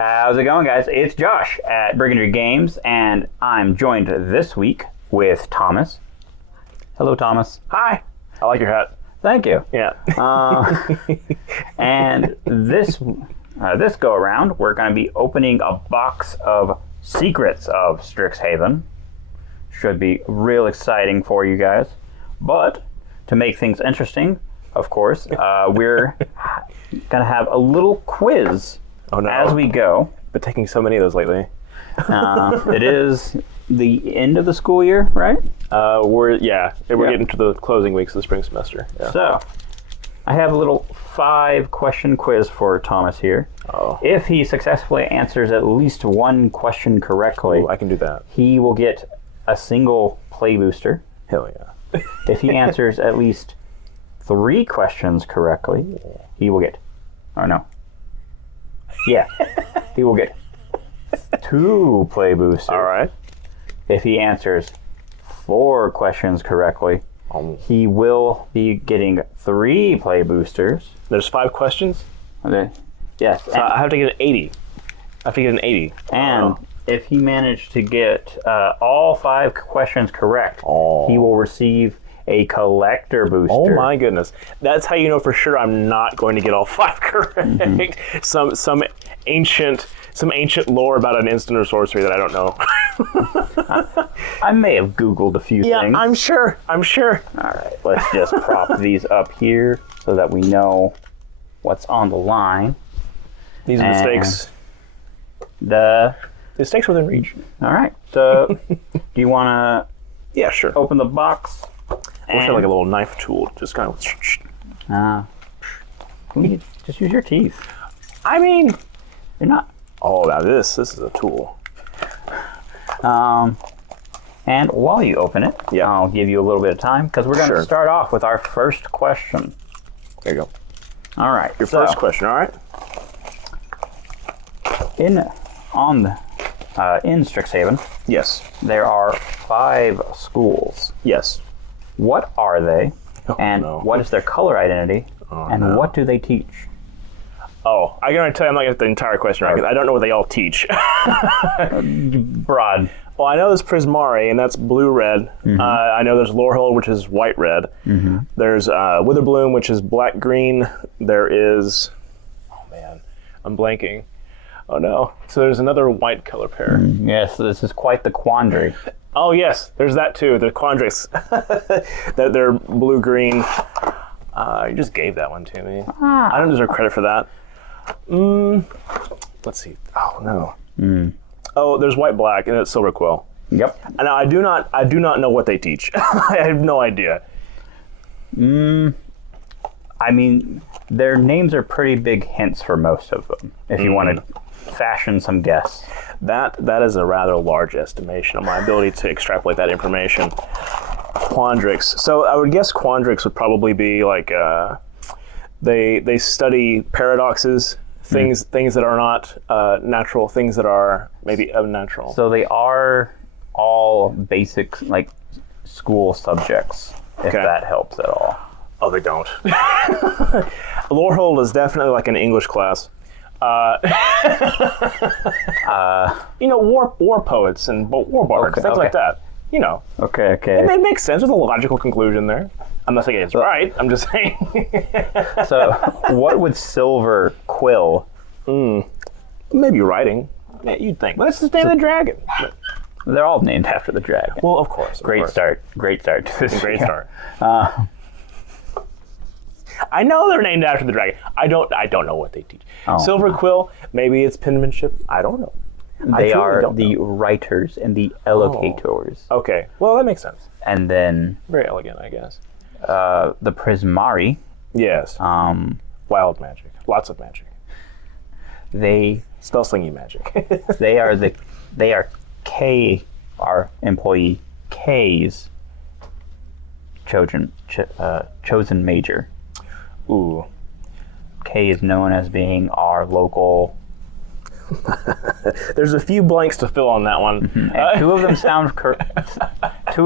How's it going, guys? It's Josh at Brigandry Games, and I'm joined this week with Thomas. Hello, Thomas. Hi. I like your hat. Thank you. Yeah. And this go around, we're going to be opening a box of secrets of Strixhaven. Should be real exciting for you guys. But to make things interesting, of course, we're going to have a little quiz as we go. Been taking so many of those lately. It is the end of the school year, right? We're getting to the closing weeks of the spring semester. Yeah. So, I have a little 5-question quiz for Thomas here. Oh. If he successfully answers at least one question correctly, I can do that. he will get a single play booster. Hell yeah. If he answers at least 3 questions correctly, he will get... Oh, no. Yeah. He will get 2 play boosters. All right. If he answers 4 questions correctly, he will be getting 3 play boosters. There's 5 questions? Yes. So I have to get an 80. I have to get an 80. And if he managed to get all 5 questions correct, he will receive a collector booster. Oh my goodness. That's how you know for sure I'm not going to get all 5 correct. Mm-hmm. Some ancient lore about an instant or sorcery that I don't know. I may have Googled a few things. Yeah, I'm sure. All right, let's just prop these up here so that we know what's on the line. These are the stakes. The stakes within reach. All right, so do you want to sure. open the box? I wish I had like a little knife tool. Just kind of... just use your teeth. I mean... You're not... Oh, now this is a tool. And while you open it, I'll give you a little bit of time because we're going to start off with our first question. There you go. All right. Your first question, all right? In Strixhaven, yes, there are 5 schools. Yes. What are they? What is their color identity? What do they teach? Oh, I'm going to tell you, I'm not going to get the entire question right, because I don't know what they all teach. Broad. Well, I know there's Prismari, and that's blue-red. Mm-hmm. I know there's Lorehold, which is white-red. Mm-hmm. There's Witherbloom, which is black-green. There is... Oh, man. I'm blanking. Oh, no. So there's another white color pair. Yes, this is quite the quandary. Oh, yes. There's that, too. The Quandrix. They're blue-green. You just gave that one to me. I don't deserve credit for that. Let's see. Oh, no. Oh, there's white-black, and it's Silver Quill. Yep. And I do not know what they teach. I have no idea. I mean, their names are pretty big hints for most of them, if you want to fashion some guess. That is a rather large estimation of my ability to extrapolate that information. Quandrix. So I would guess Quandrix would probably be like they study paradoxes, things that are not natural, things that are maybe unnatural. So they are all basic like school subjects, if that helps at all. Oh, they don't. Lorehold is definitely like an English class. War poets and war bards, things like that. Okay. It makes sense with a logical conclusion there. I'm not saying it's right. I'm just saying. So, what would Silver Quill? Maybe writing. Yeah, you'd think. But it's the name of the dragon. They're all named after the dragon. Well, of course. Great start to this. Great start. I know they're named after the dragon. I don't know what they teach. Silver Quill. Maybe it's penmanship. I don't know. They are the writers and the allocators. Okay, well that makes sense. And then very elegant, I guess. The Prismari. Yes. Wild magic, lots of magic. They spell slinging magic. they are our employee K's chosen major. Ooh. K is known as being our local. There's a few blanks to fill on that one. Mm-hmm. And two of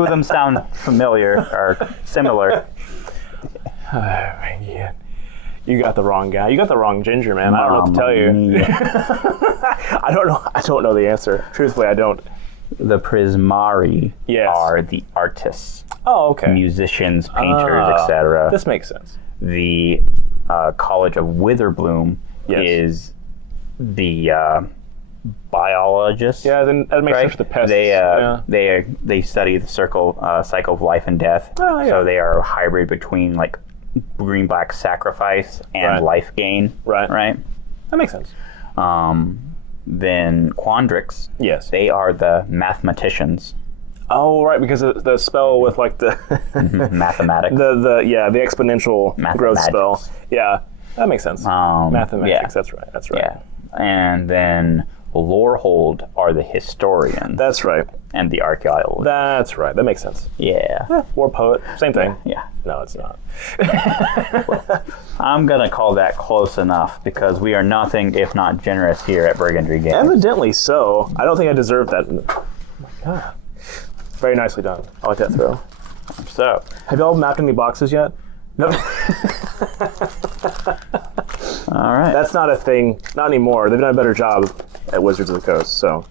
them sound familiar or similar. Oh my God. You got the wrong guy. You got the wrong ginger, man. I don't know what to tell you. I don't know. I don't know the answer. Truthfully, I don't. The Prismari Yes. are the artists, Oh, okay. musicians, painters, etc. This makes sense. The College of Witherbloom Yes. is the biologists. Yeah, then that makes right? sense for the pests. They study the cycle of life and death. Oh, yeah. So they are a hybrid between like green-black sacrifice and Right. life gain. Right. Right. That makes sense. Then Quandrix. Yes. They are the mathematicians. Oh, right, because the spell with like the Mathematics. the exponential growth spell. Mathematics. Yeah, that makes sense. Mathematics. yeah. That's right. That's right. Yeah. And then Lorehold are the historians That's right. and the archaeologists. That's right. That makes sense. Yeah. War poet. Same thing. Yeah. No, it's not. I'm going to call that close enough because we are nothing if not generous here at Brigandry Games. Evidently so. I don't think I deserve that. Oh my god. Very nicely done. I like that throw. So, Have y'all mapped any boxes yet? No. all right. That's not a thing. Not anymore. They've done a better job at Wizards of the Coast, so.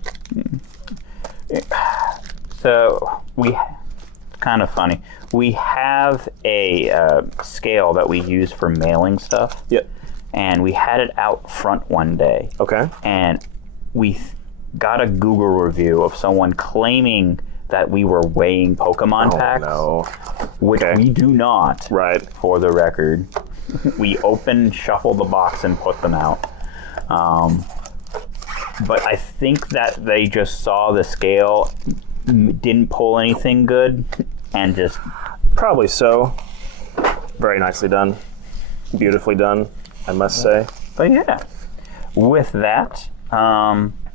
So, kind of funny. We have a scale that we use for mailing stuff. Yep. And we had it out front one day. Okay. And we got a Google review of someone claiming that we were weighing Pokemon packs, No. which Okay. we do not, Right. for the record. We shuffle the box, and put them out. But I think that they just saw the scale, didn't pull anything good, and just... Probably so. Very nicely done. Beautifully done, I must say. But yeah, with that,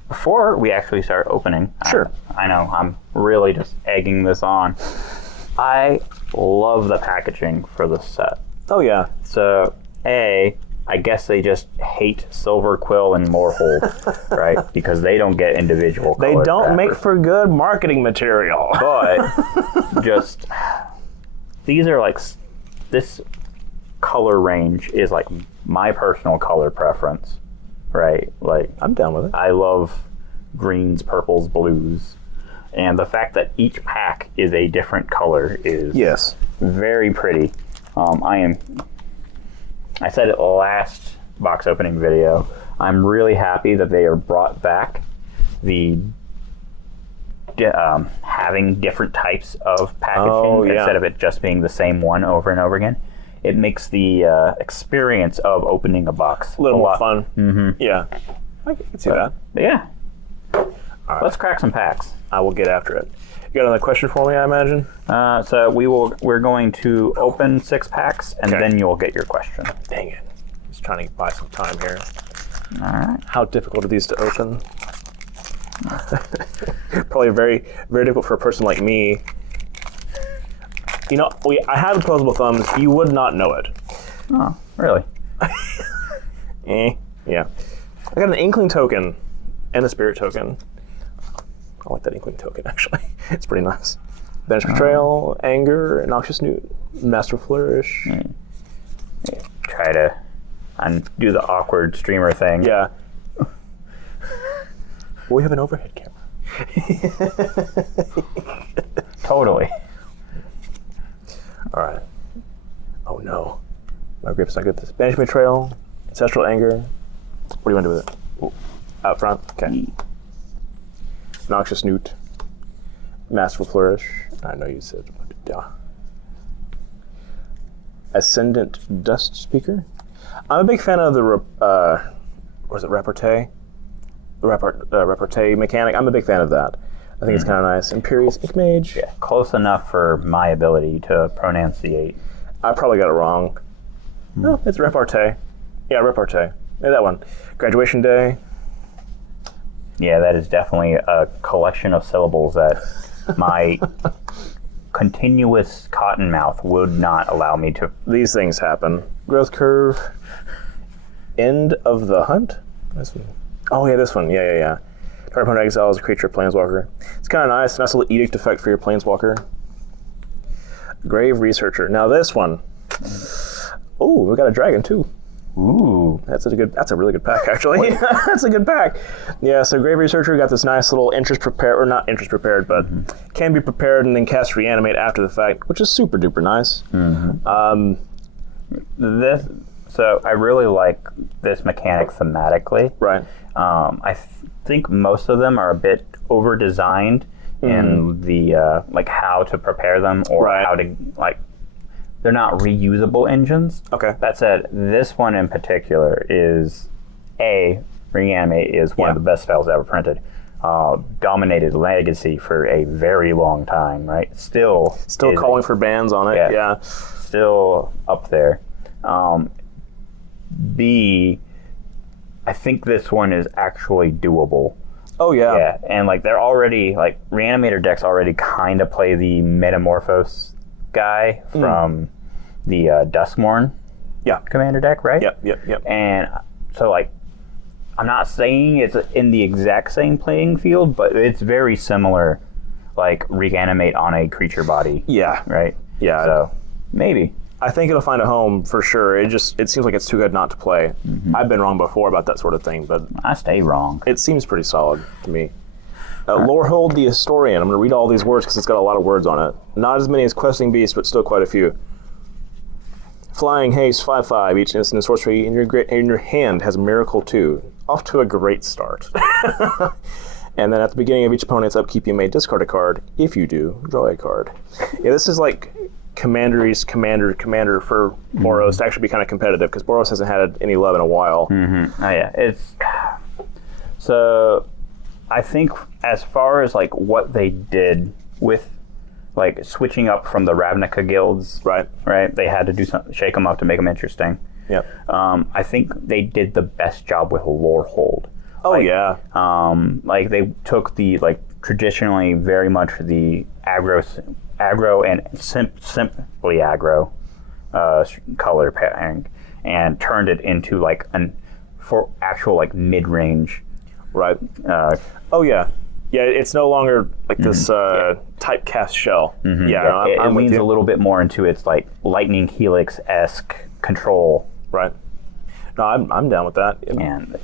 before we actually start opening, Sure. I know I'm really just egging this on. I love the packaging for this set. Oh, yeah. So, I guess they just hate Silver Quill and Morehold, right? Because they don't get individual They colored don't make wrappers. for good marketing material. But just these are like this color range is like my personal color preference, right? Like I'm down with it. I love greens, purples, blues, and the fact that each pack is a different color is Yes. very pretty. I said it last box opening video. I'm really happy that they are brought back the having different types of packaging Oh, yeah. instead of it just being the same one over and over again. It makes the experience of opening a box A little more fun. Mm-hmm. Yeah. I can see that. But yeah. right. Let's crack some packs. I will get after it. You got another question for me, I imagine? So we're going to open 6 packs, and Okay. then you'll get your question. Dang it. Just trying to buy some time here. All right. How difficult are these to open? Probably very, very difficult for a person like me. You know, I have opposable thumbs. You would not know it. Oh, really? Yeah. I got an Inkling token and a Spirit token. I like that Inkling token, actually. It's pretty nice. Banish Betrayal, Anger, Noxious Newt, Master Flourish. Try to undo the awkward streamer thing. Yeah. We have an overhead camera. Totally. All right. Oh no. My grip's not good at this. Banish Betrayal, Ancestral Anger. What do you want to do with it? Ooh. Out front? Okay. Noxious Newt. Masterful Flourish. I know you said. Ascendant Dust Speaker. I'm a big fan of the was it repartee? The repartee mechanic. I'm a big fan of that. I think it's kind of nice. Imperious Ink Mage. Yeah, close enough for my ability to pronunciate. I probably got it wrong. No, it's repartee. Yeah, repartee. Yeah, that one. Graduation Day. Yeah, that is definitely a collection of syllables that my continuous cotton mouth would not allow me to. These things happen. Growth Curve. End of the Hunt. This one. Oh yeah, this one. Yeah. Target opponent exiles a creature, Planeswalker. It's kind of nice. Nice little edict effect for your Planeswalker. Grave Researcher. Now this one. Oh, we got a dragon too. Ooh. That's a really good pack, actually. That's a good pack. Yeah, so Grave Researcher got this nice little interest prepared, or not interest prepared, but can be prepared and then cast Reanimate after the fact, which is super duper nice. So I really like this mechanic thematically. Right. I think most of them are a bit over designed in the like how to prepare them or how to like. They're not reusable engines. Okay. That said, this one in particular is Reanimate is one of the best spells ever printed. Dominated Legacy for a very long time, right? Still calling for bans on it. Yeah. Still up there. B, I think this one is actually doable. Oh yeah. Yeah, and like they're already like Reanimator decks already kind of play the Metamorphose guy from the Duskmourn commander deck, right? Yep. And so like I'm not saying it's in the exact same playing field, but it's very similar, like Reanimate on a creature body. Yeah. Right? Yeah. So maybe. I think it'll find a home for sure. It seems like it's too good not to play. I've been wrong before about that sort of thing, but I stay wrong. it seems pretty solid to me. Lorehold the Historian. I'm going to read all these words because it's got a lot of words on it. Not as many as Questing Beast, but still quite a few. Flying Haste 5/5. Each instant sorcery in your hand has Miracle 2. Off to a great start. And then at the beginning of each opponent's upkeep, you may discard a card. If you do, draw a card. Yeah, this is like Commandery's commander for Boros to actually be kind of competitive because Boros hasn't had any love in a while. Oh yeah, it's so. I think as far as like what they did with like switching up from the Ravnica guilds, right? They had to do something, shake them up to make them interesting. Yep. I think they did the best job with Lorehold. Oh like, yeah. Like they took the like traditionally very much the aggro and simply aggro color pairing and turned it into like for actual like mid-range. Right. Oh yeah. Yeah, it's no longer like this typecast shell. Yeah, it leans a little bit more into its like Lightning Helix-esque control. Right. No, I'm down with that. And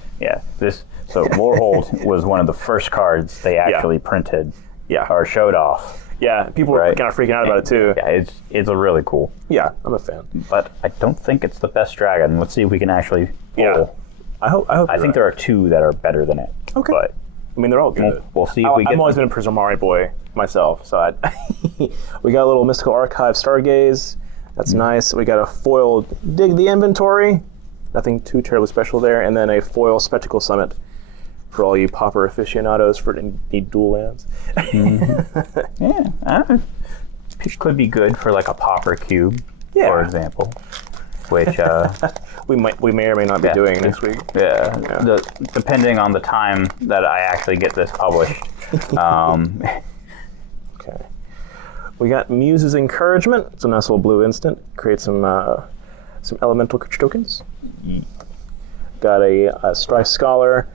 so Lorehold was one of the first cards they actually printed. Yeah. Or showed off. Yeah, people were kind of freaking out about it too. Yeah, it's a really cool. Yeah, I'm a fan. But I don't think it's the best dragon. Let's see if we can actually pull. Yeah. I think there are two that are better than it. Okay. But I mean, they're all good. We'll see if we get I've always been a Prismari boy myself, so we got a little Mystical Archive Stargaze. That's nice. We got a foil Dig the Inventory. Nothing too terribly special there. And then a foil Spectacle Summit for all you Pauper aficionados for need dual lands. Which could be good for like a Pauper Cube, for example. Which we may or may not be doing next week. Depending on the time that I actually get this published. Okay. We got Muse's Encouragement. It's a nice little blue instant. Create some elemental creature tokens. Got a Strife Scholar.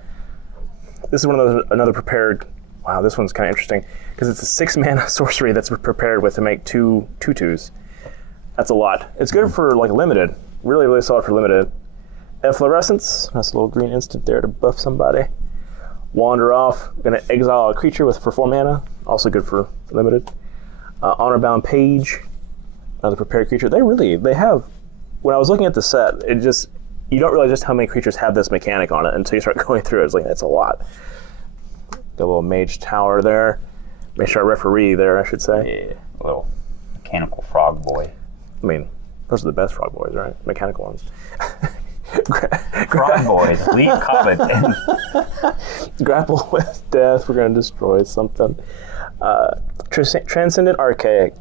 This is another prepared. Wow, this one's kind of interesting because it's a 6-mana sorcery that's prepared with to make 2 2/2s. That's a lot. It's good for like limited. Really, really solid for limited. Efflorescence. That's a little green instant there to buff somebody. Wander Off. Gonna exile a creature for 4 mana. Also good for limited. Honorbound Page. Another prepared creature. They have. When I was looking at the set, you don't realize just how many creatures have this mechanic on it until you start going through it. It's like that's a lot. Got a little Mage Tower there. Make sure referee there, I should say. Yeah, a little mechanical frog boy. I mean, those are the best frog boys, right? Mechanical ones. Frog boys, leave comment. Grapple with Death. We're going to destroy something. Transcendent Archaic.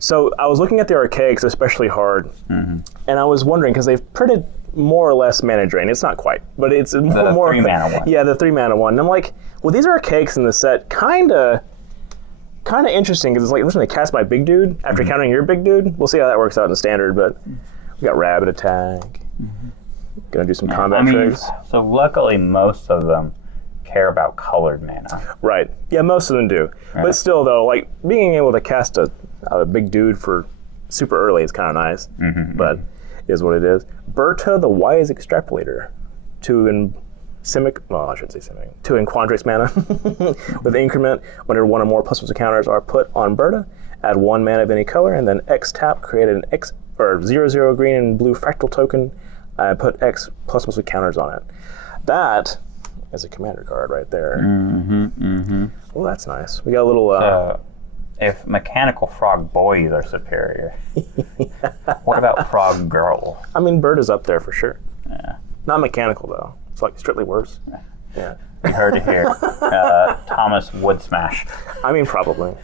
So I was looking at the Archaics especially hard, and I was wondering, because they've printed more or less Mana Drain. It's not quite, but it's more 3-mana one. Yeah, the 3-mana one. And I'm like, well, these Archaics in the set kind of interesting, because it's like, I'm just going to cast my big dude after countering your big dude. We'll see how that works out in standard, but we got Rabbit Attack. Gonna do some combat tricks. So luckily, most of them care about colored mana. Right. Yeah, most of them do. Right. But still, though, like being able to cast a big dude for super early is kind of nice. But is what it is. Berta the Wise Extrapolator. 2 in Simic, well, I should say Simic. 2 in Quandrix mana. With increment, whenever 1 or more ++ counters are put on Berta, add 1 mana of any color, and then X tap, create an X or 0/0 green and blue fractal token. Put X ++ counters on it. That is a commander card right there. Oh, that's nice. We got a little. If mechanical frog boys are superior, what about frog girl? I mean, Bird is up there for sure. Yeah. Not mechanical though. It's like strictly worse. Yeah. You heard it here. Thomas would smash. I mean, probably.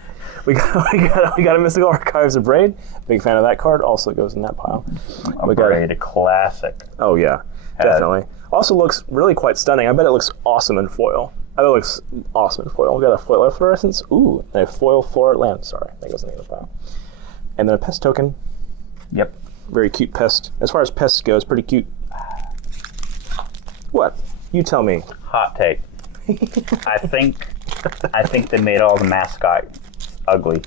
We got a Mystical Archives of Braid. Big fan of that card. Also goes in that pile. A classic. Oh yeah, definitely. Also looks really quite stunning. I bet it looks awesome in foil. I bet it looks awesome in foil. We got a foil fluorescence. Ooh, and a foil floor land. Sorry, that goes in the other pile. And then a pest token. Yep. Very cute pest. As far as pests goes, pretty cute. What? You tell me. Hot take. I think they made all the mascots ugly.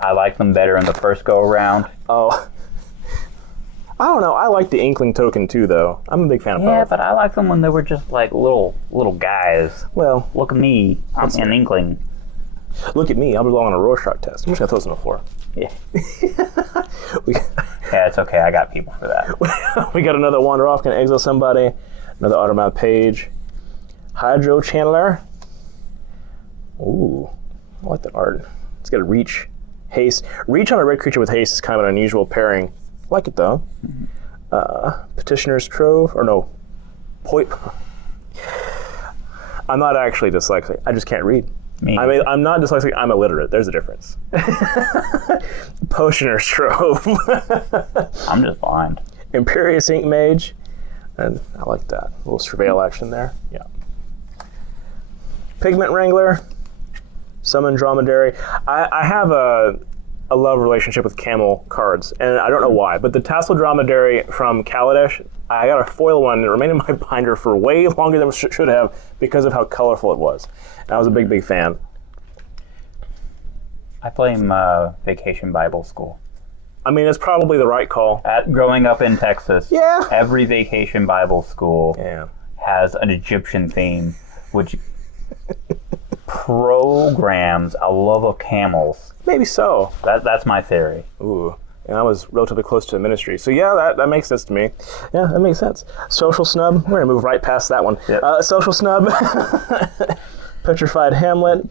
I like them better in the first go around. Oh. I don't know. I like the Inkling token too, though. I'm a big fan of both. Yeah, but I like them when they were just like little guys. Well, look at me. I'm an Inkling. Look at me. I belong on a Rorschach test. I'm just gonna throw this on the floor. Yeah. Yeah, it's okay. I got people for that. We got another Wander Off, can exile somebody. Another Automath Page. Hydro Channeler. Ooh, I like that art. It's got a Reach, Haste. Reach on a red creature with Haste is kind of an unusual pairing. I like it though. Petitioner's Trove, or no, I'm not actually dyslexic. I just can't read. I'm not dyslexic. I'm illiterate. There's a difference. Potioner's Trove. I'm just blind. Imperious Ink Mage, and I like that. A little surveil action there. Yeah. Pigment Wrangler. Summon Dromedary. I have a love relationship with camel cards, and I don't know why, but the Tassel Dromedary from Kaladesh, I got a foil one that remained in my binder for way longer than it should have because of how colorful it was. And I was a big fan. I blame Vacation Bible School. I mean, it's probably the right call. Growing up in Texas, yeah, every Vacation Bible School has an Egyptian theme, which programs a love of camels. Maybe so. That's my theory. Ooh. And I was relatively close to the ministry. So yeah, that makes sense to me. Yeah, that makes sense. Social Snub. We're going to move right past that one. Yep. Social Snub. Petrified Hamlet.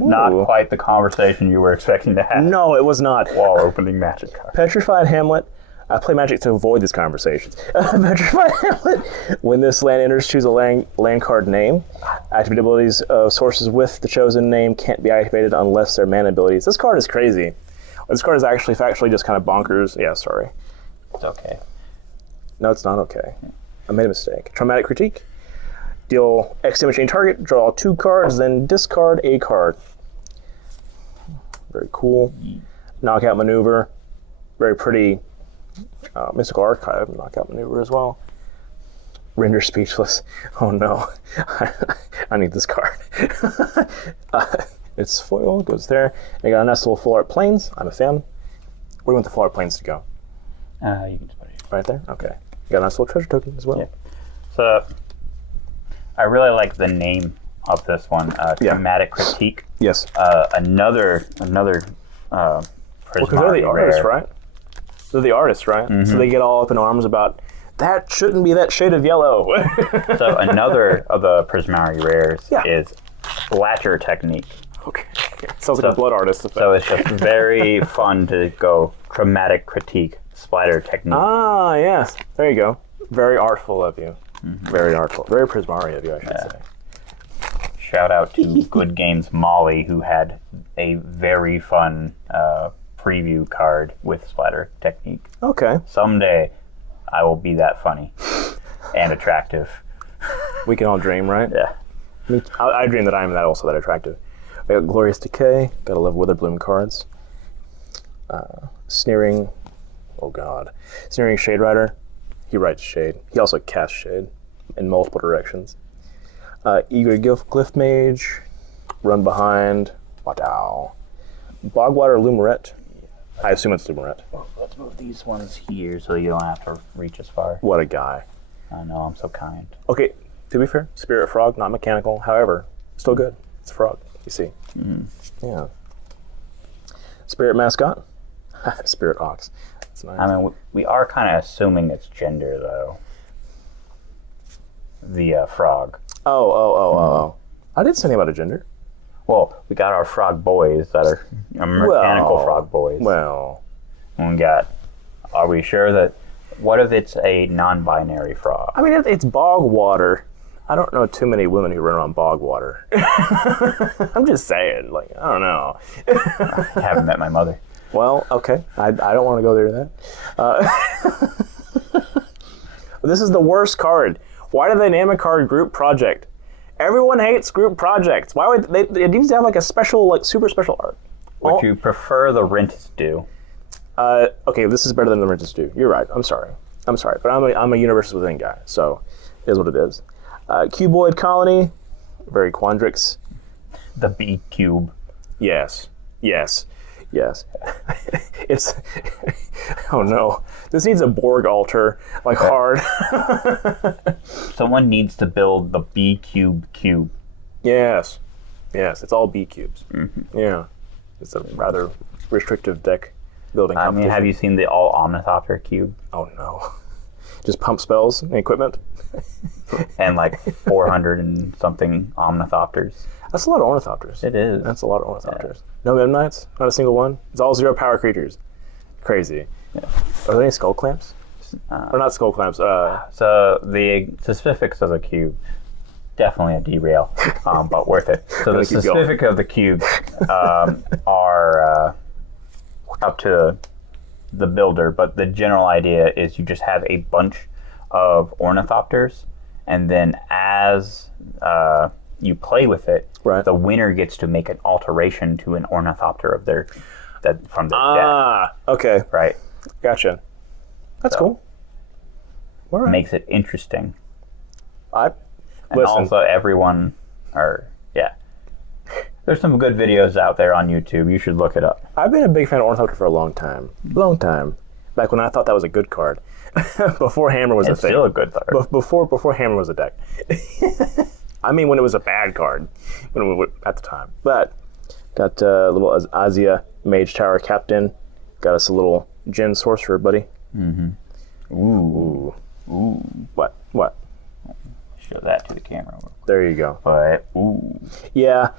Ooh. Not quite the conversation you were expecting to have. No, it was not. While opening Magic cards. Petrified Hamlet. I play Magic to avoid these conversations. Petrified Hamlet. When this land enters, choose a land card name. Activate abilities of sources with the chosen name can't be activated unless they're mana abilities. This card is crazy. This card is actually factually just kind of bonkers. Yeah, sorry. It's okay. No, it's not okay. I made a mistake. Traumatic Critique. Deal X damage to any target, draw 2 cards, then discard a card. Very cool. Knockout Maneuver. Very pretty. Mystical Archive, knockout maneuver as well. Render Speechless. Oh no, I need this card. It's foil, goes there. And I got a nice little Full Art Plains. I'm a fan. Where do you want the Full Art Plains to go? You can just put it right there? Okay. You got a nice little treasure token as well. Yeah. So, I really like the name of this one, Traumatic Critique. Yes. Another because they're the artists, right? They're the artists, right? Mm-hmm. So they get all up in arms about, that shouldn't be that shade of yellow. So another of the Prismari rares is Splatter Technique. Okay. Sounds like a blood artist effect. So it's just very fun to go Traumatic Critique, Splatter Technique. Ah, yes. There you go. Very artful of you. Mm-hmm. Very artful. Very Prismari of you, I should say. Shout out to Good Games Molly, who had a very fun preview card with Splatter Technique. Okay. Someday, I will be that funny and attractive. We can all dream, right? Yeah. I dream that I am also that attractive. I got Glorious Decay. Gotta love Witherbloom cards. Sneering. Oh God. Sneering Shade Rider. He writes Shade. He also casts Shade in multiple directions. Eager Glyph Mage. Run Behind. Wow. Bogwater Lumerette. I assume it's Lumerette. let's move these ones here so you don't have to reach as far. What a guy. I know, I'm so kind. Okay, to be fair, spirit frog, not mechanical. However, still good. It's a frog, you see. Yeah. Spirit mascot? Spirit ox. That's nice. I mean, we are kind of assuming it's gender, though. The frog. Oh. I didn't say anything about a gender. Well, we got our frog boys that are mechanical frog boys. Well. And we got, are we sure that, what if it's a non-binary frog? I mean, it's bog water. I don't know too many women who run around bog water. I'm just saying, like, I don't know. I haven't met my mother. Well, okay. I don't want to go there then. This is the worst card. Why do they name a card Group Project? Everyone hates group projects. Why would they? It needs to have like a special, like super special art. Would you prefer the rent is due? Okay, this is better than the rent is due. You're right. I'm sorry, but I'm a universes within guy, so it is what it is. Cuboid colony, very Quandrix. The B cube. Yes. It's. Oh no! This needs a Borg altar, like hard. Someone needs to build the B cube cube. Yes. It's all B cubes. Yeah, it's a rather restrictive deck building. I mean, have you seen the all Omnithopter cube? Oh no! Just pump spells and equipment. And like 400 and something Omnithopters. That's a lot of ornithopters. It is. That's a lot of ornithopters. No Memnites? Not a single one? It's all 0 power creatures. Crazy. Yeah. Are there any skull clamps? Or not skull clamps. So the specifics of the cube, definitely a derail, but worth it. So the specifics of the cube are up to the builder, but the general idea is you just have a bunch of ornithopters, and then as you play with it, the winner gets to make an alteration to an ornithopter of their from their deck. Okay. Right. Gotcha. That's cool. All right. Makes it interesting. And also everyone there's some good videos out there on YouTube. You should look it up. I've been a big fan of Ornithopter for a long time. Back when I thought that was a good card. Before Hammer was a thing. It's still a good card. Before Hammer was a deck. I mean, when it was a bad card at the time. But got a little Azia Mage Tower Captain. Got us a little Djinn Sorcerer, buddy. Ooh. What? Show that to the camera. There you go. But yeah,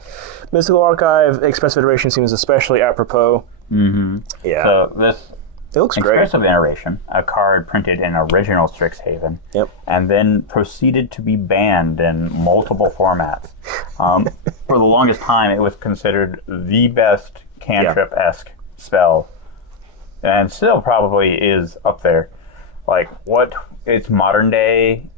Mystical Archive Expressive Iteration seems especially apropos. Yeah. So this it looks great. Expressive Iteration, a card printed in original Strixhaven, and then proceeded to be banned in multiple formats. For the longest time, it was considered the best cantrip-esque spell, and still probably is up there. Like what its modern day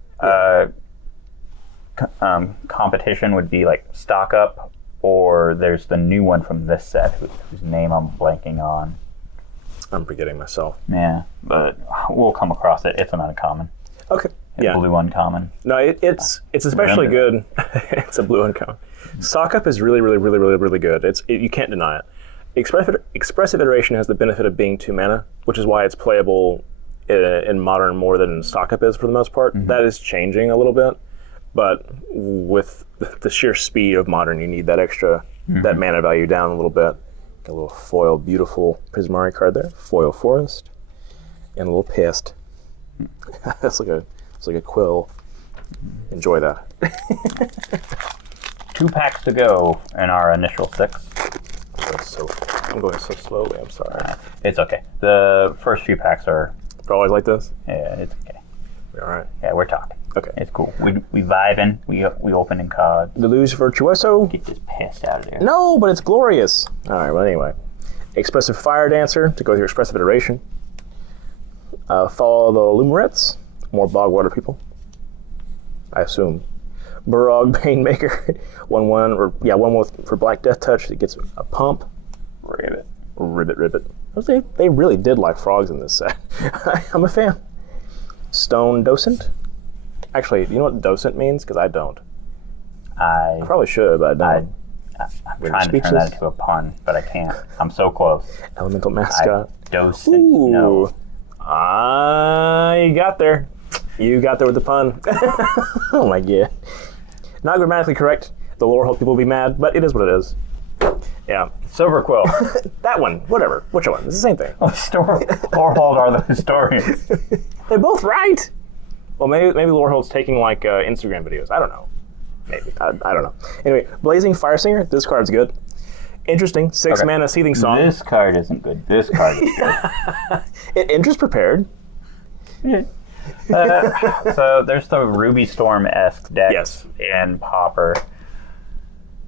competition would be, like Stock Up, or there's the new one from this set whose name I'm blanking on. I'm forgetting myself. Yeah, but we'll come across it. It's an uncommon. Okay. Blue uncommon. No, it's especially good. It's a blue uncommon. Stock Up is really good. You can't deny it. Expressive Iteration has the benefit of being 2 mana, which is why it's playable in Modern more than Stock Up is for the most part. That is changing a little bit, but with the sheer speed of Modern, you need that extra, that mana value down a little bit. Got a little foil, beautiful Prismari card there. Foil Forest, and a little Pest. It's like a quill. Enjoy that. 2 packs to go in our initial 6. I'm going so slowly. I'm sorry. It's okay. The first few packs are always like this. Yeah, it's okay. All right. Yeah, we're talking. Okay. It's cool. We vibing. We opening cards. Deluge Virtuoso. Get this pest out of there. No, but it's glorious. All right. Well, anyway, Expressive Fire Dancer to go with your Expressive Iteration. Follow the Lumerets. More Bogwater people, I assume. Burrog Banemaker. 1/1 for Black Death Touch. It gets a pump. Ribbit. They really did like frogs in this set. I'm a fan. Stone Docent. Actually, you know what Docent means? Because I don't. I probably should, but I don't. I'm trying to turn that into a pun, but I can't. I'm so close. Elemental mascot. Don't Ooh. know. You got there. You got there with the pun. Oh my god. Not grammatically correct. The lore hope people will be mad, but it is what it is. Yeah. Silver Quill. That one. Whatever. Which one? It's the same thing. Lorehold are the historians. They're both right. Well, maybe Lorehold's taking like Instagram videos. I don't know. Maybe. I don't know. Anyway, Blazing Firesinger. This card's good. Interesting. 6 mana Seething Song. This card isn't good. This card is good. Interest prepared. So there's the Ruby Storm-esque deck Yes. in Pauper.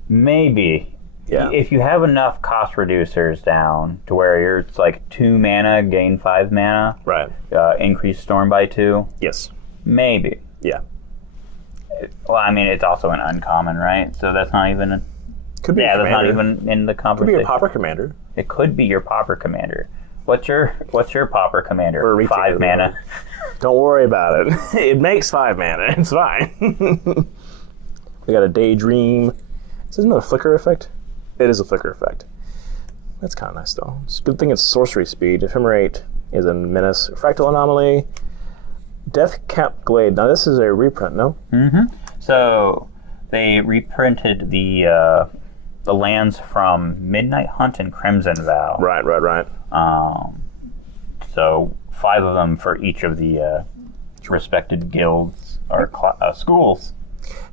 Maybe. Yeah. If you have enough cost reducers down to where it's like 2 mana, gain 5 mana, Right. Increase Storm by 2, Yes. maybe. Yeah. Well, I mean, it's also an uncommon, right? So that's not even... Could be. Yeah, your that's not commander. even in the Could be conversation. your Pauper commander. It could be your Pauper commander. What's your Pauper commander? Or 5 mana. Don't worry about it. It makes 5 mana. It's fine. We got a Daydream. Is this another flicker effect? It is a flicker effect. That's kind of nice, though. It's a good thing it's sorcery speed. Ephemerate is a menace. Fractal Anomaly. Death Cap Glade. Now, this is a reprint, no? Mm-hmm. So they reprinted the lands from Midnight Hunt and Crimson Vow. Right. So 5 of them for each of the respected guilds or schools.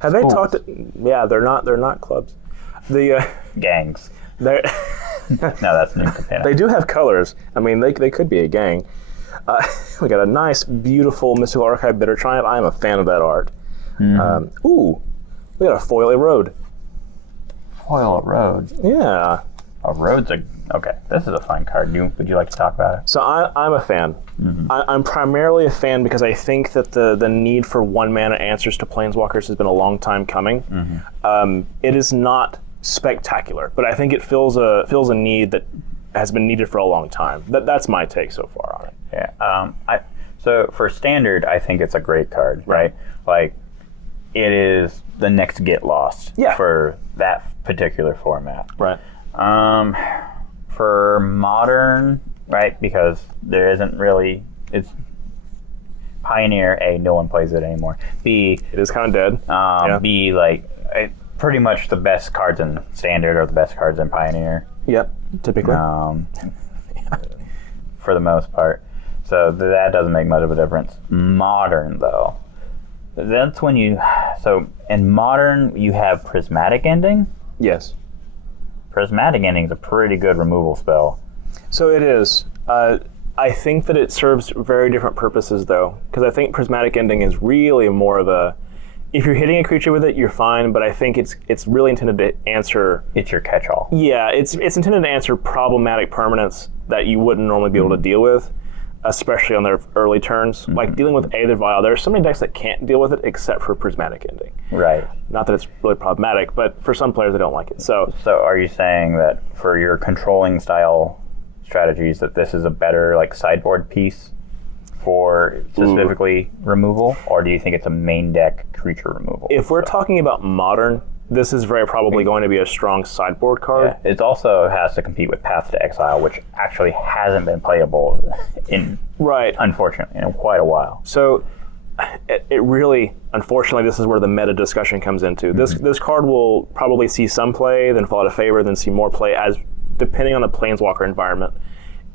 Have they talked? Yeah, they're not clubs. The Gangs. they No, that's New Capenna. they do have colors. I mean, they could be a gang. We got a nice, beautiful Mystical Archive Bitter Triumph. I am a fan of that art. Ooh, we got a Foil Erode. Foil Road. Yeah. Oh, Road's a... Okay, this is a fine card. Would you like to talk about it? So I'm a fan. I'm primarily a fan because I think that the need for 1 mana answers to Planeswalkers has been a long time coming. It is not spectacular, but I think it fills a need that has been needed for a long time. That's my take so far on it. Yeah. So for Standard, I think it's a great card, right? Like, it is the next Get Lost for that particular format. Right. For Modern, right, because there isn't really... It's Pioneer, A, no one plays it anymore. B, It is kind of dead. B, like, pretty much the best cards in Standard are the best cards in Pioneer. Yep, typically. For the most part. So that doesn't make much of a difference. Modern, though. That's when you... So, in Modern, you have Prismatic Ending. Yes. Prismatic Ending is a pretty good removal spell. So it is. I think that it serves very different purposes, though, because I think Prismatic Ending is really more of a... If you're hitting a creature with it, you're fine, but I think it's really intended to answer... It's your catch-all. Yeah, it's intended to answer problematic permanents that you wouldn't normally be able to deal with, especially on their early turns. Like dealing with Aether Vial, there are so many decks that can't deal with it except for Prismatic Ending. Right. Not that it's really problematic, but for some players, they don't like it. So are you saying that for your controlling style strategies that this is a better like sideboard piece for specifically removal, or do you think it's a main deck creature removal? if we're talking about Modern, this is very probably going to be a strong sideboard card. Yeah. It also has to compete with Path to Exile, which actually hasn't been playable in, unfortunately, in quite a while. So it really, unfortunately, this is where the meta discussion comes into. This card will probably see some play, then fall out of favor, then see more play, as depending on the Planeswalker environment.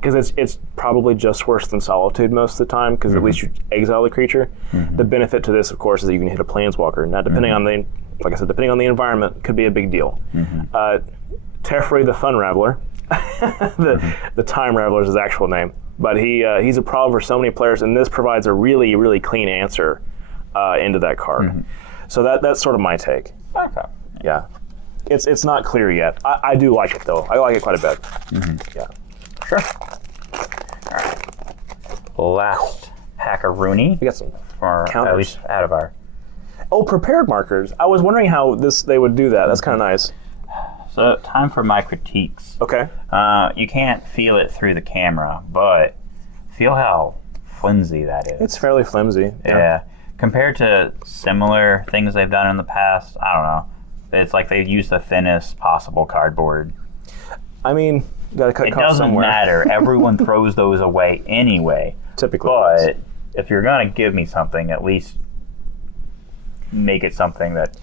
Because it's probably just worse than Solitude most of the time, because at least you exile the creature. The benefit to this, of course, is that you can hit a Planeswalker. Now, depending on the, like I said, depending on the environment, could be a big deal. Teferi the Fun Raveler, the Time Raveler is his actual name, but he's a problem for so many players, and this provides a really, really clean answer into that card. So that's sort of my take. Okay. Yeah. It's not clear yet. I do like it, though. I like it quite a bit. Yeah. Sure. All right. Last pack of Rooney. We got some for counters. at least out of our... Oh, prepared markers. I was wondering how they would do that. That's kind of nice. So, time for my critiques. Okay. You can't feel it through the camera, but feel how flimsy that is. It's fairly flimsy. Yeah. Compared to similar things they've done in the past, I don't know. It's like they use the thinnest possible cardboard. I mean, you gotta cut It costs doesn't somewhere. matter. Everyone throws those away anyway. Typically. But if you're going to give me something, at least make it something that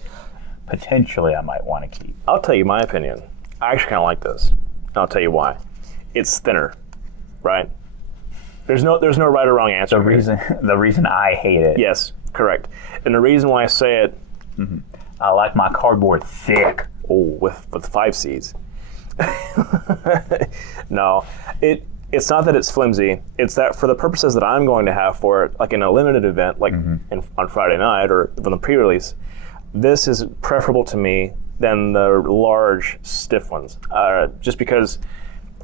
potentially I might want to keep. I'll tell you my opinion. I actually kind of like this. And I'll tell you why. It's thinner, right? There's no right or wrong answer. The reason I hate it. Yes, correct. And the reason why I say it, I like my cardboard thick. with 5 C's. No, it's not that it's flimsy. It's that for the purposes that I'm going to have for it, like in a limited event, like on Friday night or on the pre-release, this is preferable to me than the large, stiff ones. Just because,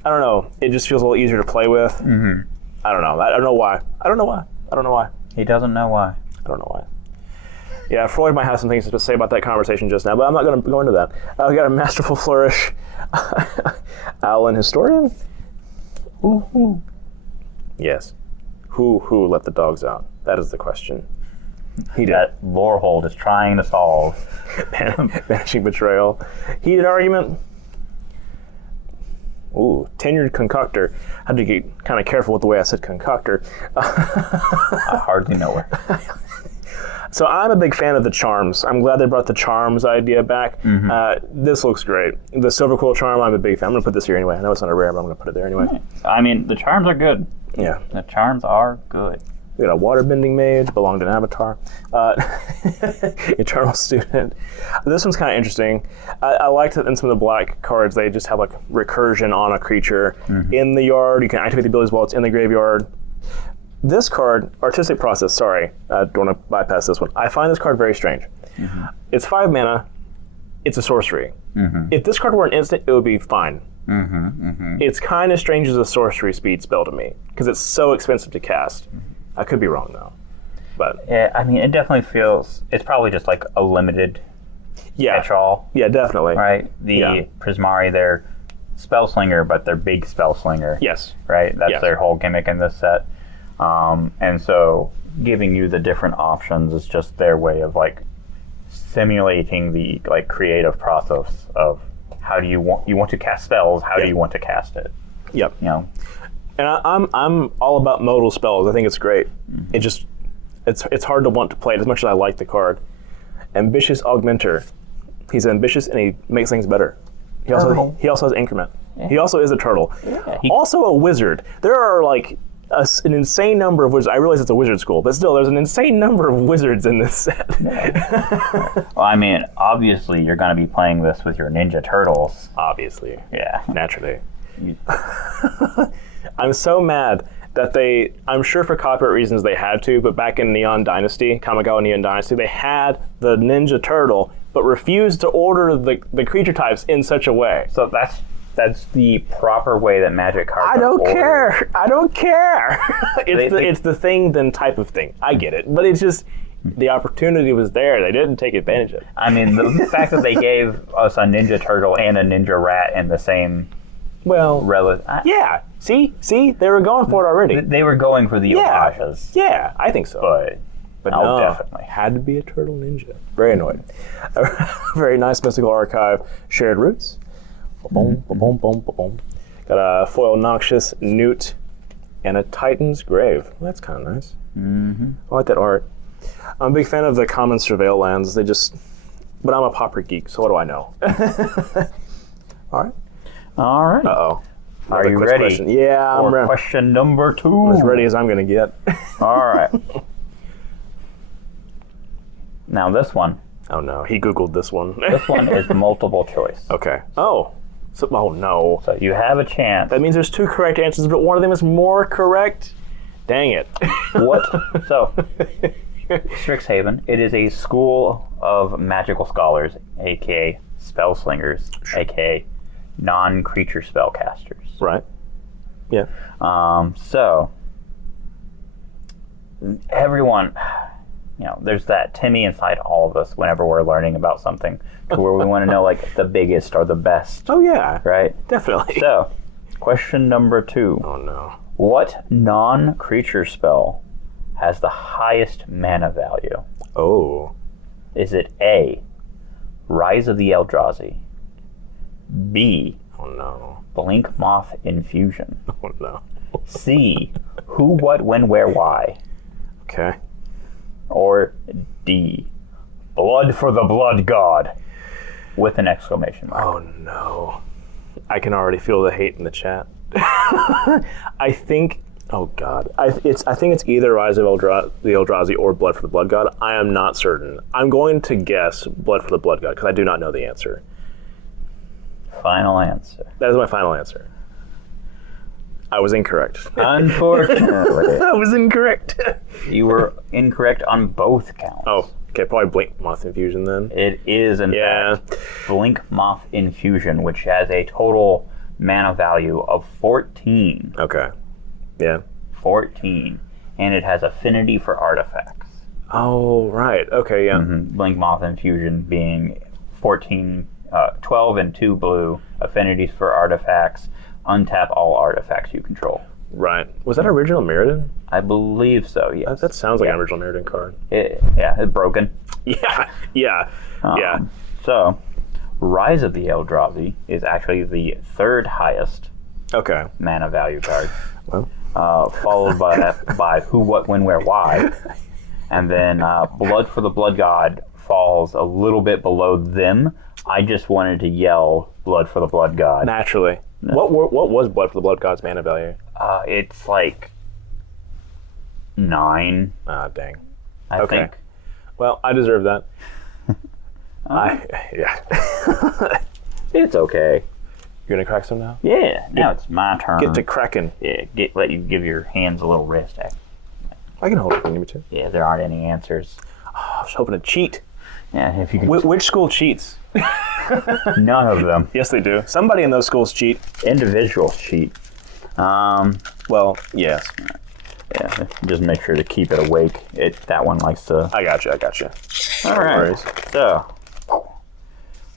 I don't know, it just feels a little easier to play with. I don't know. I don't know why. He doesn't know why. I don't know why. Yeah, Freud might have some things to say about that conversation just now, but I'm not going to go into that. We got a masterful flourish. Alan historian? Who? Yes. Who let the dogs out? That is the question. He did. That Lorehold is trying to solve. Banishing betrayal. Heated argument. Ooh, tenured concoctor. I had to get kind of careful with the way I said concoctor. I hardly know her. So I'm a big fan of the charms. I'm glad they brought the charms idea back. This looks great. The silver quill charm, I'm a big fan. I'm going to put this here anyway. I know it's not a rare, but I'm going to put it there anyway. I mean, the charms are good. Yeah. The charms are good. We got a waterbending mage, belonged to an avatar. Eternal student. This one's kind of interesting. I like that in some of the black cards, they just have like recursion on a creature in the yard. You can activate the abilities while it's in the graveyard. This card, artistic process, sorry, I don't want to bypass this one. I find this card very strange. It's 5 mana, it's a sorcery. If this card were an instant, it would be fine. It's kind of strange as a sorcery speed spell to me, because it's so expensive to cast. I could be wrong though. But Yeah, I mean, it definitely feels, it's probably just like a limited catch-all, yeah, definitely. right? The Prismari, they're Spellslinger, but they're big Spellslinger. Yes. Right? That's their whole gimmick in this set. And so giving you the different options is just their way of like simulating the like creative process of how do you want to cast spells, how do you want to cast it? Yep. You know? And I'm all about modal spells. I think it's great. It just it's hard to want to play it as much as I like the card. Ambitious Augmenter. He's ambitious and he makes things better. He also has increment. He also is a turtle. Also a wizard. There are like an insane number of wizards. I realize it's a wizard school, but still, there's an insane number of wizards in this set. Well, I mean, obviously, you're going to be playing this with your Ninja Turtles. Obviously. Yeah. Naturally. I'm so mad that I'm sure for copyright reasons they had to, but back in Neon Dynasty, Kamigawa Neon Dynasty, they had the Ninja Turtle, but refused to order the creature types in such a way. So that's the proper way that Magic cards I don't are care. I don't care. It's the thing then type of thing. I get it. But it's just the opportunity was there. They didn't take advantage of it. I mean, the fact that they gave us a Ninja Turtle and a Ninja Rat in the same yeah. See? They were going for it already. They were going for the homages. Yeah, I think so. But no, definitely. Had to be a turtle ninja. Very annoyed. A very nice mystical archive. Shared roots. Boom, boom, boom, boom, boom. Got a foil Noxious Newt and a Titan's Grave. Well, that's kind of nice. I like that art. I'm a big fan of the common Surveil lands. But I'm a pauper geek, so what do I know? All right. All right. Uh-oh. Are you ready? Question. Yeah, I'm ready. Question number 2. I'm as ready as I'm going to get. All right. Now this one. Oh no, he Googled this one. This one is multiple choice. Okay. Oh no. So you have a chance. That means there's 2 correct answers, but one of them is more correct? Dang it. What? So, Strixhaven, it is a school of magical scholars, aka spellslingers, aka non-creature spellcasters. Right. Yeah. So, everyone, there's that Timmy inside all of us whenever we're learning about something, to where we want to know, like, the biggest or the best. Oh, yeah. Right? Definitely. So, question number 2. Oh, no. What non-creature spell has the highest mana value? Oh. Is it A, Rise of the Eldrazi. B. Oh no. Blink Moth Infusion. Oh no. C. Who, What, When, Where, Why. Okay. Or D. Blood for the Blood God. With an exclamation mark. Oh no. I can already feel the hate in the chat. I think. Oh God. I think it's either Rise of the Eldrazi or Blood for the Blood God. I am not certain. I'm going to guess Blood for the Blood God because I do not know the answer. Final answer. That is my final answer. I was incorrect. Unfortunately, I was incorrect. you were incorrect on both counts. Oh, okay. Probably Blink Moth Infusion then. It is, in fact, Blink Moth Infusion, which has a total mana value of 14. Okay. Yeah. 14. And it has affinity for artifacts. Oh, right. Okay, yeah. Blink Moth Infusion being 14, 12 and 2 blue, affinities for artifacts, untap all artifacts you control. Right. Was that original Mirrodin? I believe so, yes. That sounds like an original Mirrodin card. It's broken. Yeah. Yeah. So, Rise of the Eldrazi is actually the third highest Okay. mana value card, Well. followed by Who, What, When, Where, Why. And then Blood for the Blood God falls a little bit below them. I just wanted to yell Blood for the Blood God. Naturally. No. What was Blood for the Blood God's mana value? It's like 9. Ah, dang. I think. Well, I deserve that. Yeah. It's okay. You're gonna crack some now? Yeah, now it's my turn. Get to cracking. Yeah, let you give your hands a little rest. I can hold it if you need me to. Yeah, there aren't any answers. Oh, I was hoping to cheat. Yeah, if you can. Which school cheats? None of them. Yes, they do. Somebody in those schools cheat. Individuals cheat. Well, yes. Yeah, just make sure to keep it awake. That one likes to. I got you. All right. worries. So,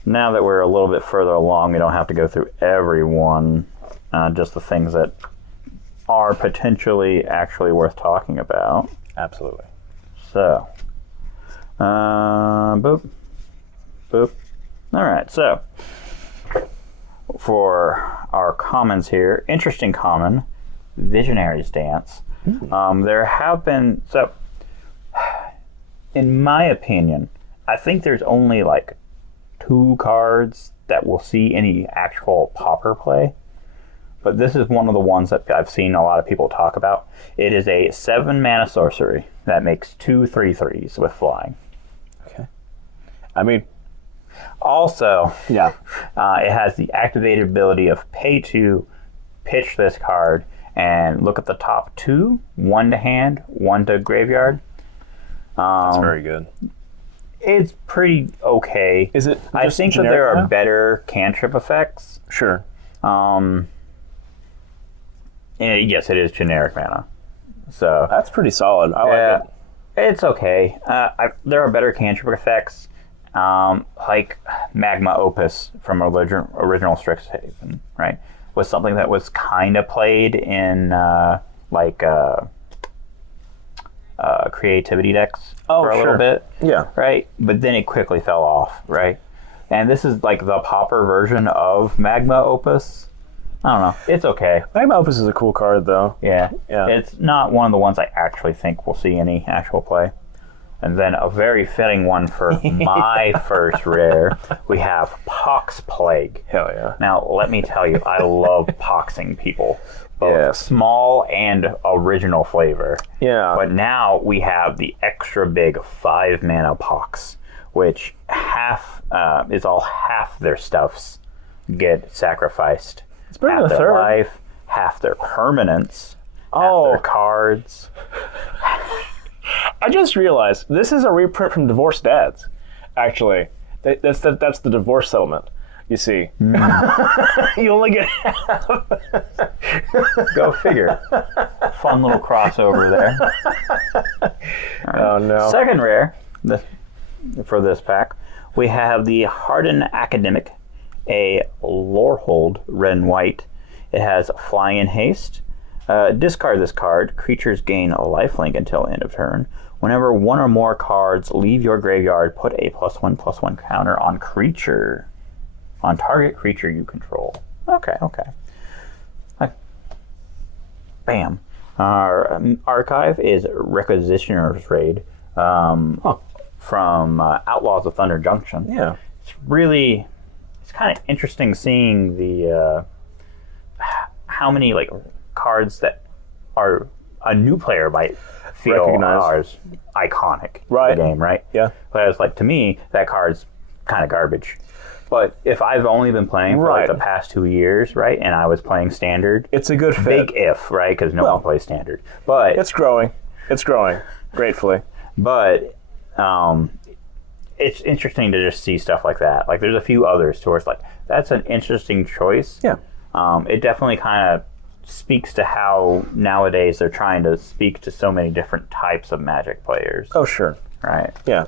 now that we're a little bit further along, we don't have to go through every one. Just the things that are potentially actually worth talking about. Absolutely. So, boop, boop. All right, so for our commons here, interesting common, Visionary's Dance. There have been, so in my opinion, I think there's only like 2 cards that will see any actual pauper play. But this is one of the ones that I've seen a lot of people talk about. It is a 7 mana sorcery that makes 2 3/3s with flying. Okay. I mean, also, yeah. It has the activated ability of pay 2, pitch this card, and look at the top 2, 1 to hand, 1 to graveyard. That's very good. It's pretty okay. Is it? I just think that generic there are mana? better cantrip effects. Sure. Yes, it is generic mana. So That's pretty solid. I like it. It's okay. There are better cantrip effects, like Magma Opus from original Strixhaven, right? Was something that was kind of played in creativity decks for a little bit. Yeah. Right? But then it quickly fell off, right? And this is like the pauper version of Magma Opus. I don't know. It's okay. Magma Opus is a cool card, though. Yeah. Yeah. It's not one of the ones I actually think will see any actual play. And then a very fitting one for my first rare, we have Pox Plague. Hell yeah. Now, let me tell you, I love poxing people. Both Yes. small and original flavor. Yeah. But now we have the extra big 5 mana Pox, which half their stuffs get sacrificed. It's better than Half a their third. life, half their permanents, half Oh. their cards. I just realized this is a reprint from Divorced Dads. Actually, that's the divorce settlement. You see, you only get half. Go figure. Fun little crossover there. Oh no! Second rare for this pack, we have the Harden Academic, a Lorehold red and white. It has Flying and Haste. Discard this card. Creatures gain a lifelink until end of turn. Whenever one or more cards leave your graveyard, put a +1/+1 counter on target creature you control. Okay. Bam. Our archive is Requisitioner's Raid from Outlaws of Thunder Junction. Yeah. It's kind of interesting seeing the how many like cards that are a new player might feel are iconic in the game, right? Yeah. Whereas, like, to me, that card's kind of garbage. But if I've only been playing for like the past 2 years, right, and I was playing Standard, it's a good fit. Big if, right, because no one plays Standard. But it's growing. It's growing, gratefully. But it's interesting to just see stuff like that. Like, there's a few others to where it's like, that's an interesting choice. Yeah. It definitely kind of speaks to how nowadays they're trying to speak to so many different types of Magic players. Oh, sure. Right. Yeah.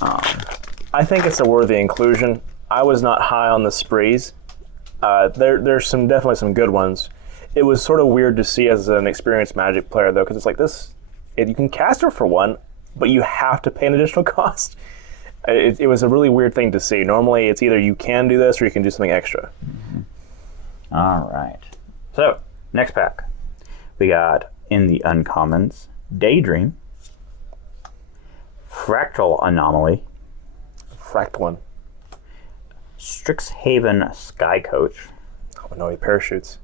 I think it's a worthy inclusion. I was not high on the sprees. There's definitely some good ones. It was sort of weird to see as an experienced Magic player, though, because it's like you can cast her for one, but you have to pay an additional cost. It was a really weird thing to see. Normally, it's either you can do this or you can do something extra. Mm-hmm. All right. So, next pack. We got, in the uncommons, Daydream, Fractal Anomaly, Fractal, Strixhaven Sky Coach. Oh no, he parachutes.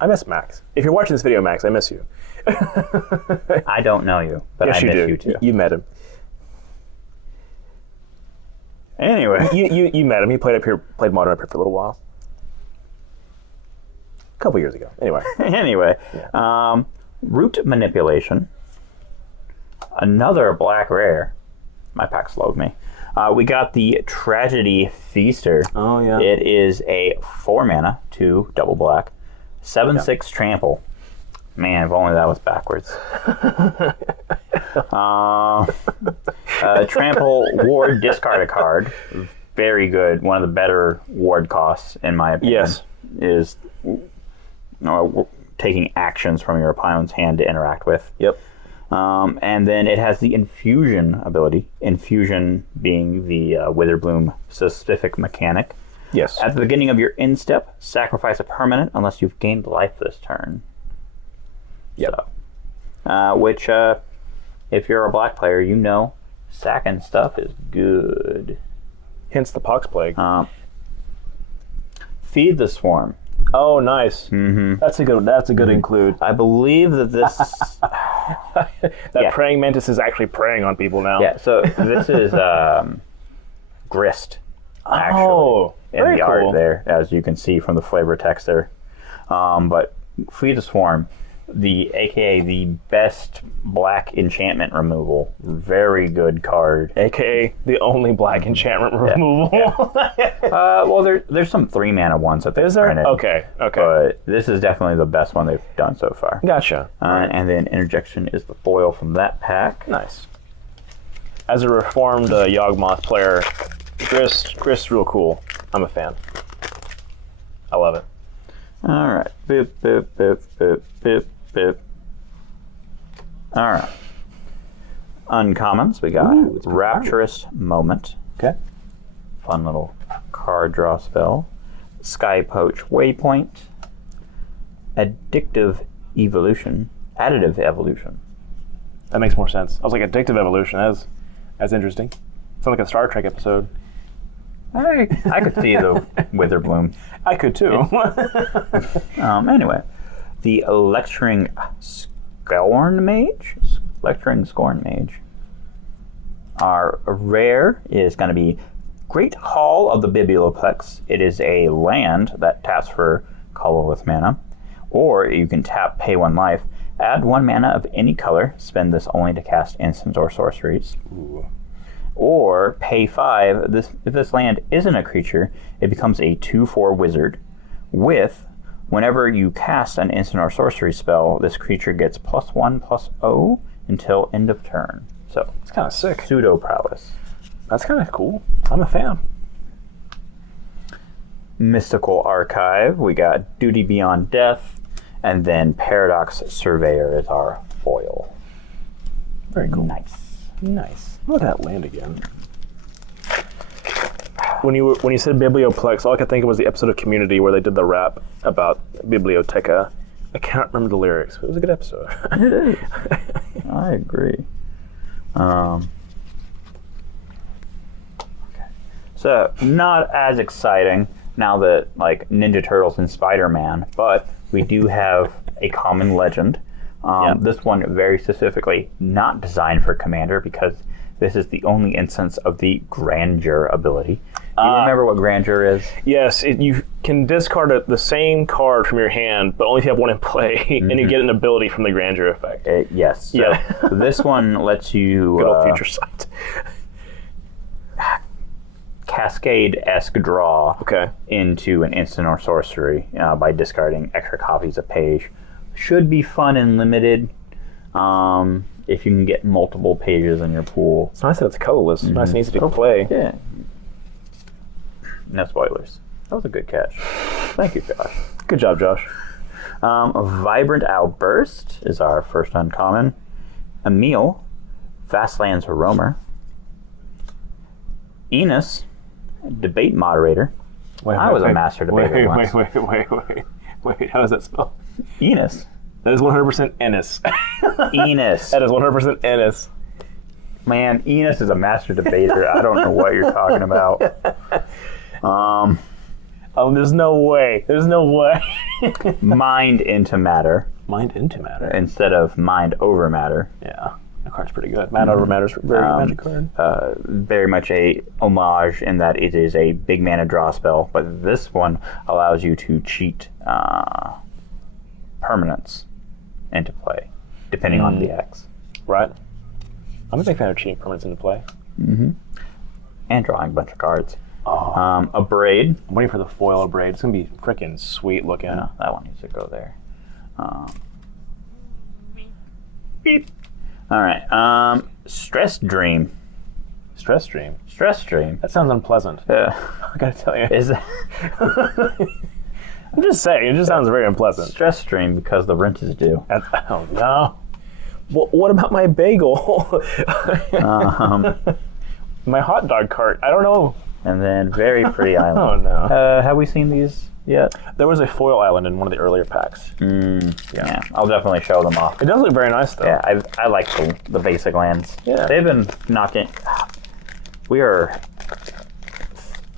I miss Max. If you're watching this video, Max, I miss you. I don't know you, but yes, I miss you you too. You met him. Anyway. You met him. He played Modern up here for a little while. A couple years ago. Anyway. Yeah. Root Manipulation. Another black rare. My pack slowed me. We got the Tragedy Feaster. Oh, yeah. It is a 4 mana, 2 double black, 7/6 trample. Man, if only that was backwards. Trample, ward, discard a card. Very good. One of the better ward costs, in my opinion. Yes. Is taking actions from your opponent's hand to interact with. Yep. And then it has the Infusion ability. Infusion being the Witherbloom specific mechanic. Yes. At the beginning of your end step, sacrifice a permanent unless you've gained life this turn. Yep. So, which, if you're a black player, you know sacking stuff is good. Hence the Pox Plague. Feed the Swarm. Oh, nice. Mm-hmm. That's a good include. I believe that this... that praying mantis is actually preying on people now. Yeah, so this is Grist, actually, in very the art cool. there, as you can see from the flavor text there. But Feed the Swarm, aka the best black enchantment removal. Very good card. AKA the only black enchantment removal. Yeah. Well, there's some 3 mana ones that they've printed. Okay. But this is definitely the best one they've done so far. Gotcha. And then Interjection is the foil from that pack. Nice. As a reformed Yawgmoth player, Grist's real cool. I'm a fan. I love it. All right. Boop, boop, boop, boop, boop, boop. All right. Uncommons, we got Rapturous Moment. Okay. Fun little card draw spell. Sky Poach Waypoint. Additive Evolution. Additive Evolution. That makes more sense. I was like, Addictive Evolution. That's interesting. Sounds like a Star Trek episode. I could see the Witherbloom. I could too. Anyway, the Lecturing Scorn Mage. Our rare is going to be Great Hall of the Biblioplex. It is a land that taps for colorless mana. Or you can tap, pay 1 life, add 1 mana of any color, spend this only to cast instants or sorceries. Ooh. Or pay 5, if this land isn't a creature, it becomes a 2/4 wizard with, whenever you cast an instant or sorcery spell, this creature gets +1/+0 until end of turn. So It's kind of sick. Pseudo prowess. That's kind of cool. I'm a fan. Mystical Archive, we got Duty Beyond Death, and then Paradox Surveyor is our foil. Very cool. Nice. Look at that land again. When you said Biblioplex, all I could think of was the episode of Community where they did the rap about Biblioteca. I can't remember the lyrics, but it was a good episode. It is. I agree. Okay. So, not as exciting now that, like, Ninja Turtles and Spider-Man, but we do have a common legend. This one very specifically not designed for Commander because this is the only instance of the Grandeur ability. Do you remember what Grandeur is? Yes, you can discard the same card from your hand, but only if you have one in play, and you get an ability from the Grandeur effect. Yes. So this one lets you... Good old Future Sight. Cascade-esque draw into an instant or sorcery by discarding extra copies of page. Should be fun and limited if you can get multiple pages in your pool. It's nice that it's colorless. It's nice and easy to play. Yeah. No spoilers. That was a good catch. Thank you, Josh. Good job, Josh. Vibrant Outburst is our first uncommon. Emil, Fastlands Roamer. Enos, Debate Moderator. I was a master debater once. Wait, how is that spelled? Enos. That is 100% Ennis. Enos. That is 100% Ennis. Man, Enos is a master debater. I don't know what you're talking about. There's no way. There's no way. Mind into matter. Mind into matter. Instead of mind over matter. Yeah, that card's pretty good. Mind over matter's a very good magic card. Very much a homage in that it is a big mana draw spell, but this one allows you to cheat permanents into play, depending on the X. Right. I'm a big fan of cheating permanents into play. And drawing a bunch of cards. Oh. A braid. I'm waiting for the foil braid. It's going to be freaking sweet looking. No, that one needs to go there. Beep. All right. Stress Dream. Stress Dream? Stress Dream. That sounds unpleasant. Yeah. I got to tell you. Is I'm just saying, it just sounds very unpleasant. Stress Dream because the rent is due. Oh, no. Well, what about my bagel? My hot dog cart. I don't know. And then Very Pretty Island. Oh, no. Have we seen these yet? There was a foil island in one of the earlier packs. Yeah, I'll definitely show them off. It does look very nice, though. Yeah, I like the basic lands. Yeah. They've been knocked in. We are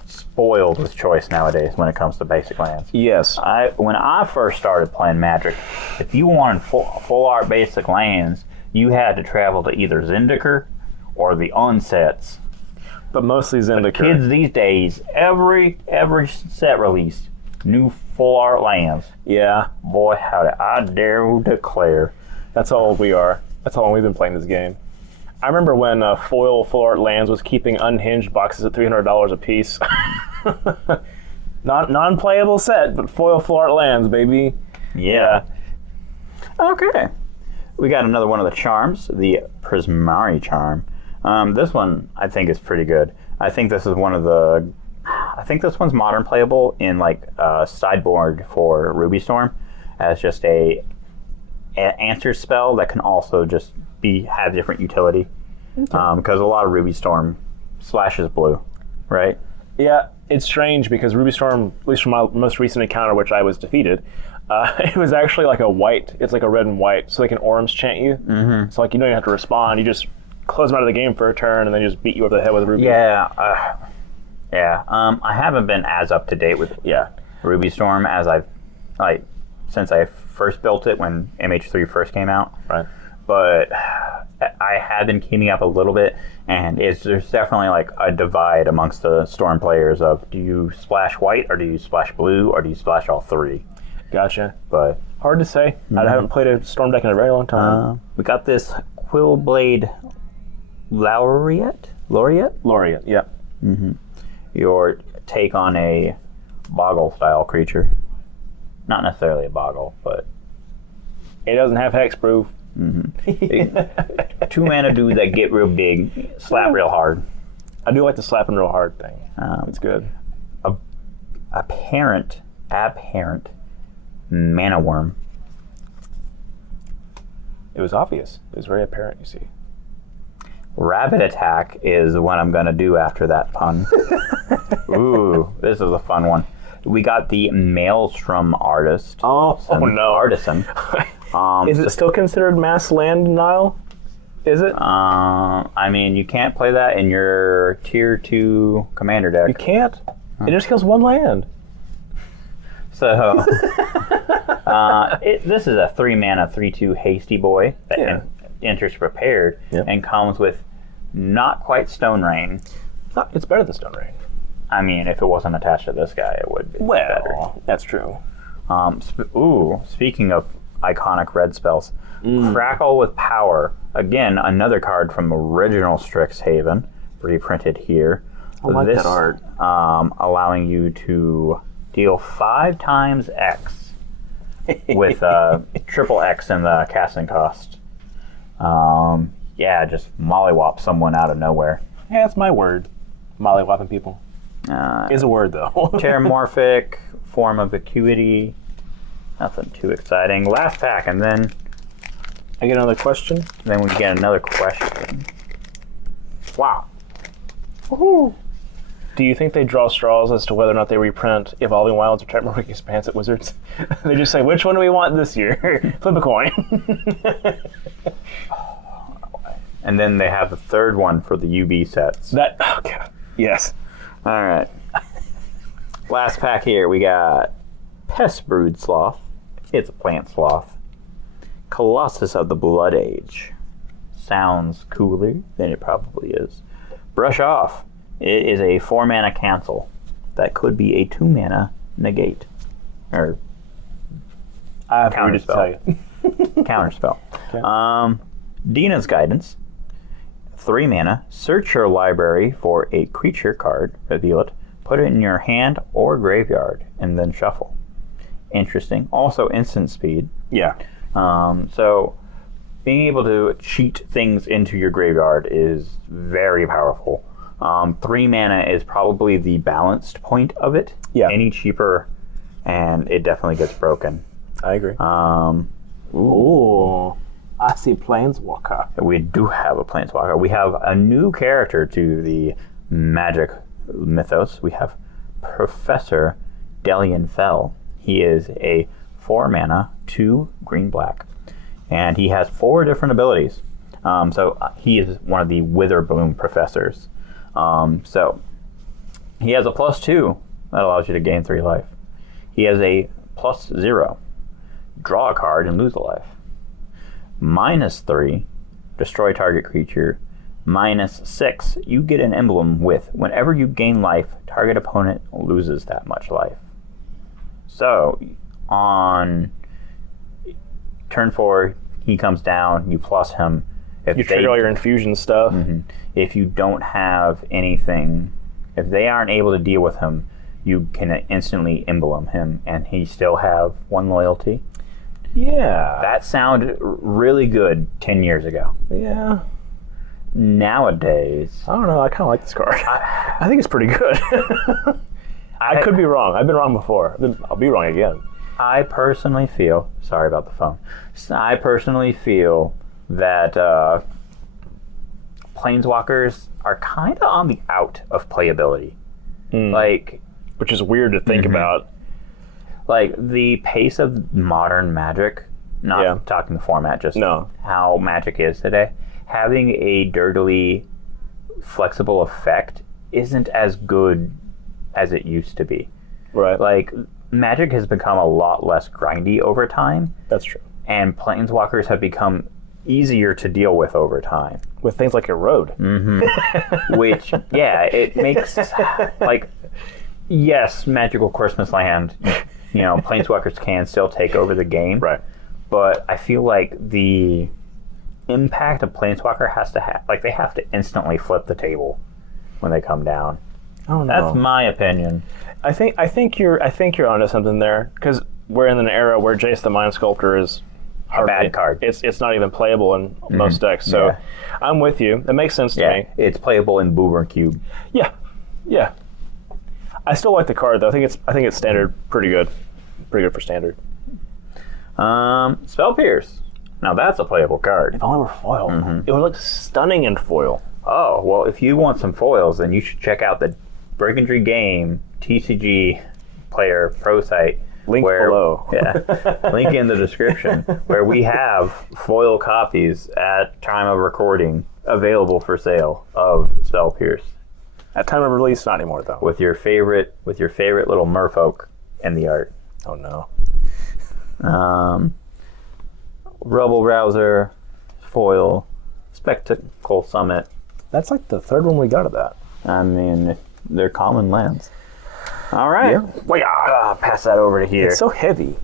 spoiled with choice nowadays when it comes to basic lands. Yes. When I first started playing Magic, if you wanted full art basic lands, you had to travel to either Zendikar or the Unsets. But mostly Zendikar. Kids these days, every set release, new full art lands. Yeah. Boy, howdy, I dare declare. That's how old we are. That's how long we've been playing this game. I remember when foil full art lands was keeping unhinged boxes at $300 a piece. Non-playable set, but foil full art lands, baby. Yeah. Okay. We got another one of the charms, the Prismari charm. This one I think is pretty good. I think this is I think this one's modern playable in like sideboard for Ruby Storm as just a answer spell that can also just have different utility. Because a lot of Ruby Storm splashes blue, right? Yeah, it's strange because Ruby Storm, at least from my most recent encounter, which I was defeated, it was actually like a white. It's like a red and white, so they can orange chant you. So like you don't even have to respond. You just close them out of the game for a turn, and then just beat you over the head with Ruby. Yeah. I haven't been as up to date with Ruby Storm as since I first built it when MH3 first came out. Right. But I have been keeping up a little bit, and there's definitely like a divide amongst the Storm players of do you splash white or do you splash blue or do you splash all three? Gotcha. But hard to say. I haven't played a Storm deck in a very long time. We got this Quillblade Laureate, yeah. Your take on a Boggle style creature. Not necessarily a Boggle, but it doesn't have hexproof. 2 mana dudes that get real big, slap real hard. I do like the slapping real hard thing. It's good. Abhorrent Mana Worm. It was obvious. It was very apparent, you see. Rabbit Attack is what I'm going to do after that pun. Ooh, this is a fun one. We got the Maelstrom Artist. Oh no. Artisan. Is it still considered mass land denial? Is it? I mean, you can't play that in your Tier 2 Commander deck. You can't? It just kills one land. So, this is a 3-mana, 3/2 Hasty Boy that enters prepared and comes with not quite Stone Rain. It's better than Stone Rain. I mean, if it wasn't attached to this guy, it would be better. That's true. Speaking of iconic red spells, Crackle with Power. Again, another card from original Strixhaven, reprinted here. I like that art. Allowing you to deal 5 times X with triple X in the casting cost. Just mollywop someone out of nowhere. Yeah, that's my word. Mollywopping people. Is a word, though. Terramorphic, Form of Acuity. Nothing too exciting. Last pack, and then... I get another question? Then we get another question. Wow. Woohoo! Do you think they draw straws as to whether or not they reprint Evolving Wilds or Terramorphic Expanse at Wizards? They just say, which one do we want this year? Flip a coin. And then they have the third one for the UB sets. Okay. Yes. All right. Last pack here, we got Pest Brood Sloth. It's a plant sloth. Colossus of the Blood Age. Sounds cooler than it probably is. Brush Off. It is a 4-mana cancel that could be a 2-mana negate. Or I have counter to tell you. Counter spell. Okay. Dina's Guidance. 3 mana. Search your library for a creature card, reveal it, put it in your hand or graveyard, and then shuffle. Interesting. Also instant speed. Yeah. So being able to cheat things into your graveyard is very powerful. 3 mana is probably the balanced point of it. Yeah. Any cheaper, and it definitely gets broken. I agree. Ooh. I see Planeswalker. We do have a Planeswalker. We have a new character to the Magic mythos. We have Professor Delian Fell. He is a 4-mana, 2 green-black, and he has 4 different abilities. So he is one of the Witherbloom professors. So he has a +2 that allows you to gain 3 life. He has a +0, draw a card and lose a life. -3, destroy target creature. -6, you get an emblem with whenever you gain life, target opponent loses that much life. So on turn 4, he comes down, you plus him. If you trigger all your infusion stuff. If you don't have anything, if they aren't able to deal with him, you can instantly emblem him, and he still have 1 loyalty. Yeah. That sounded really good 10 years ago. Yeah. Nowadays, I don't know. I kind of like this card. I think it's pretty good. I could be wrong. I've been wrong before. I'll be wrong again. I personally feel, sorry about the phone, I personally feel that Planeswalkers are kind of on the out of playability. Which is weird to think about. Like, the pace of modern Magic, not talking the format, just how Magic is today, having a dirtily flexible effect isn't as good as it used to be. Right. Like, Magic has become a lot less grindy over time. That's true. And Planeswalkers have become easier to deal with over time. With things like Erode. Which, it makes, like, yes, Magical Christmas Land, Planeswalkers can still take over the game. Right. But I feel like the impact of Planeswalker has to have, like, they have to instantly flip the table when they come down. I don't know. That's my opinion. I think you're onto something there, because we're in an era where Jace the Mind Sculptor is a bad card. It's not even playable in most decks. So I'm with you. It makes sense to me. It's playable in Boomer Cube. Yeah. I still like the card though. I think it's standard pretty good. Pretty good for standard. Spell Pierce. Now that's a playable card. If only were foil. It would look stunning in foil. Oh, well, if you want some foils, then you should check out the Brigandry Game TCG Player Pro site. Link below. Yeah, link in the description, where we have foil copies at time of recording available for sale of Spell Pierce. At time of release, not anymore though. With your favorite little merfolk in the art. Oh no. Rubble Browser, foil, Spectacle Summit. That's like the third one we got of that. I mean, they're common lands. All right. Yeah. Wait, pass that over to here. It's so heavy.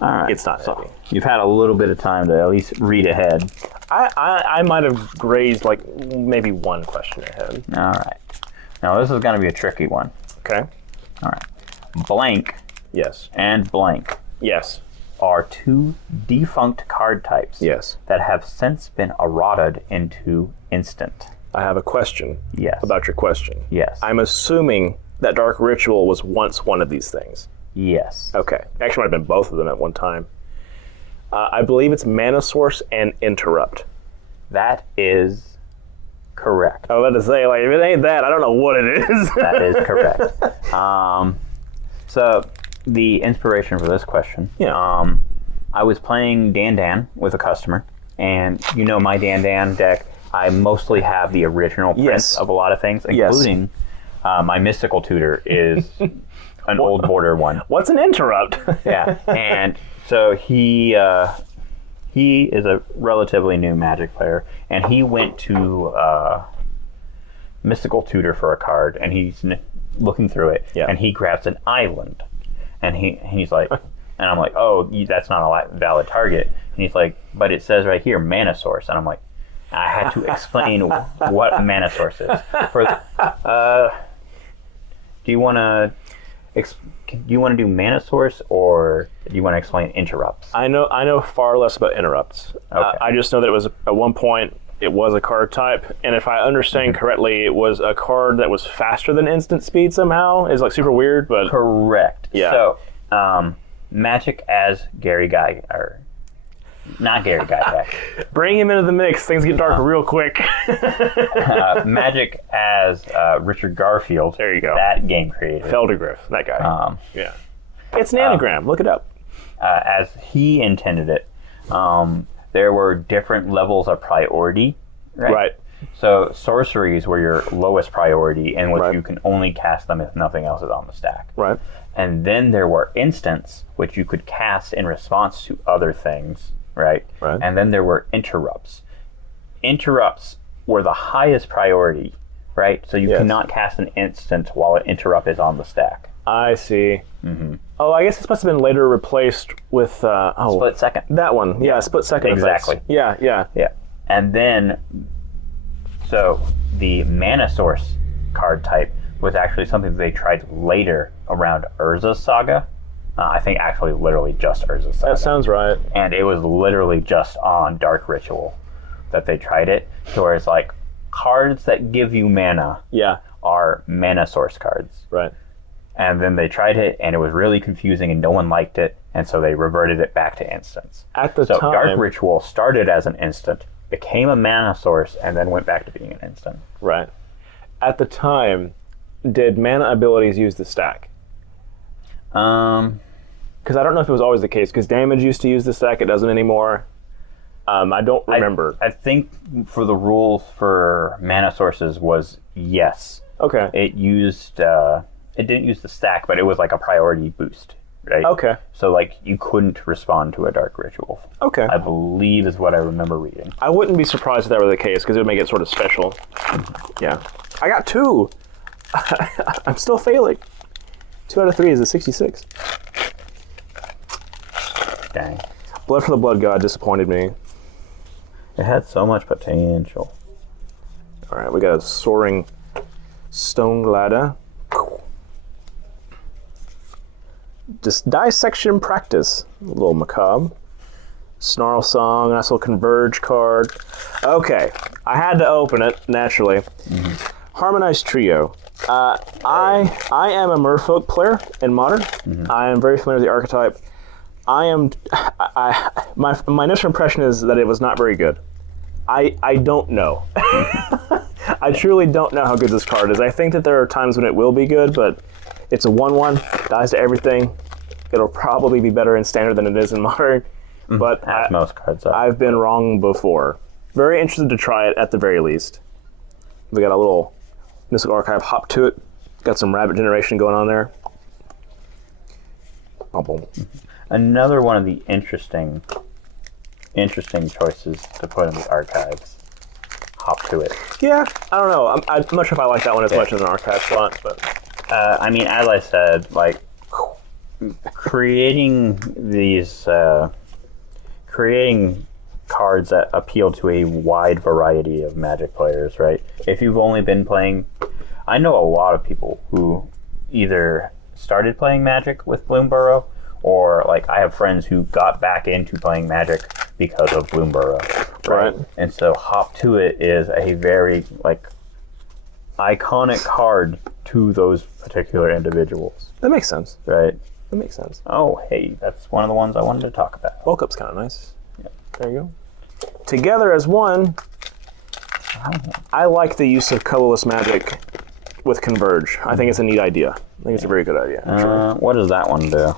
All right. It's not heavy. You've had a little bit of time to at least read ahead. I might have grazed like maybe one question ahead. All right. Now this is going to be a tricky one. Okay. All right. Blank Yes. and blank Yes. are two defunct card types Yes. that have since been errated into instant. I have a question. Yes. About your question. Yes. I'm assuming that Dark Ritual was once one of these things. Yes. Okay. Actually, might have been both of them at one time. I believe it's Mana Source and Interrupt. That is correct. I was about to say, like, if it ain't that, I don't know what it is. That is correct. So the inspiration for this question. Yeah. I was playing Dan with a customer, and you know my Dan deck. I mostly have the original prints Yes. of a lot of things, including my Mystical Tutor is an old border one. What's an Interrupt? Yeah, and so he is a relatively new Magic player, and he went to Mystical Tutor for a card, and he's looking through it, and he grabs an island, and he's like, and I'm like, oh, that's not a valid target, and he's like, but it says right here, Mana Source, and I'm like, I had to explain what Mana Source is. Do you want to do Mana Source, or do you want to explain interrupts? I know far less about interrupts. Okay. I just know that it was at one point it was a card type, and if I understand correctly, it was a card that was faster than instant speed somehow. It's like super weird, but Correct. Yeah. So, Magic as Gary Guy, or not Gary Guy. bring him into the mix. Things get dark real quick. Magic as Richard Garfield. There you go. That game creator. Feldergriff, that guy. Yeah. It's an anagram. Look it up. As he intended it, there were different levels of priority. Right. So sorceries were your lowest priority, in which you can only cast them if nothing else is on the stack. Right. And then there were instants, which you could cast in response to other things. Right. And then there were interrupts. Interrupts were the highest priority, right? So you cannot cast an instant while an interrupt is on the stack. I see. Oh, I guess it's supposed to have been later replaced with Split second. that one. Yeah, split second. Exactly. Effects. Yeah. And then, so the Mana Source card type was actually something that they tried later around Urza's Saga. I think actually literally just Urza's Saga. That sounds right. And it was literally just on Dark Ritual that they tried it, to where it's like, cards that give you mana are Mana Source cards. Right. And then they tried it, and it was really confusing, and no one liked it, and so they reverted it back to instants. At the So time, Dark Ritual started as an instant, became a Mana Source, and then went back to being an instant. Right. At the time, did mana abilities use the stack? Because I don't know if it was always the case, because damage used to use the stack, it doesn't anymore. I don't remember. I think for the rules for Mana Sources was yes. Okay. It used... it didn't use the stack, but it was like a priority boost, right? Okay. So like you couldn't respond to a Dark Ritual. Okay. I believe is what I remember reading. I wouldn't be surprised if that were the case, because it would make it sort of special. Yeah. I got 2. I'm still failing. 2 out of 3 is a 66. Dang. Blood for the Blood God disappointed me. It had so much potential. All right, we got a Soaring Stone Ladder. Just Dissection Practice. A little macabre. Snarl Song, nice little Converge card. Okay, I had to open it, naturally. Harmonized Trio. I am a Merfolk player in Modern. I am very familiar with the archetype. My initial impression is that it was not very good. I don't know. I truly don't know how good this card is. I think that there are times when it will be good, but it's a 1/1, dies to everything. It'll probably be better in standard than it is in modern. But As most cards are. I've been wrong before. Very interested to try it at the very least. We got a little Mystical Archive hop to it. Got some rabbit generation going on there. Boom, boom. Another one of the interesting choices to put in the archives. Hop to it. Yeah, I don't know. I'm not sure if I like that one as much as an archive slot, but I mean, as I said, like creating these, creating cards that appeal to a wide variety of Magic players, right? If you've only been playing, I know a lot of people who either started playing Magic with Bloomburrow, or like I have friends who got back into playing Magic because of Bloomburrow, right? And so Hop to It is a very like iconic card to those particular individuals. that makes sense. Right. That makes sense. Oh, hey, that's one of the ones I wanted to talk about. Bulk Up's kind of nice. Yep. There you go. Together as one, I like the use of colorless Magic with Converge. I think it's a neat idea. I think it's a very good idea. Actually. What does that one do?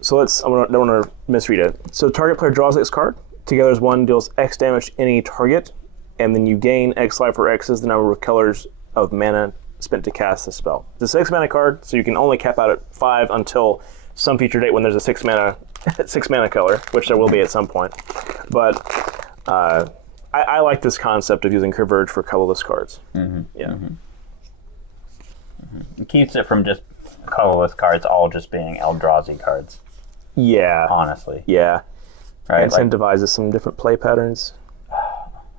So I don't want to misread it. So target player draws X card. Together as one deals X damage to any target, and then you gain X life, where X is the number of colors of mana spent to cast the spell. It's a 6 mana card, so you can only cap out at 5 until some future date when there's a 6 mana color, which there will be at some point. But I like this concept of using Converge for colorless cards. Mm-hmm. Yeah. Mm-hmm. Mm-hmm. It keeps it from just colorless cards all just being Eldrazi cards. Yeah. Honestly. Yeah. Right? Incentivizes some different play patterns.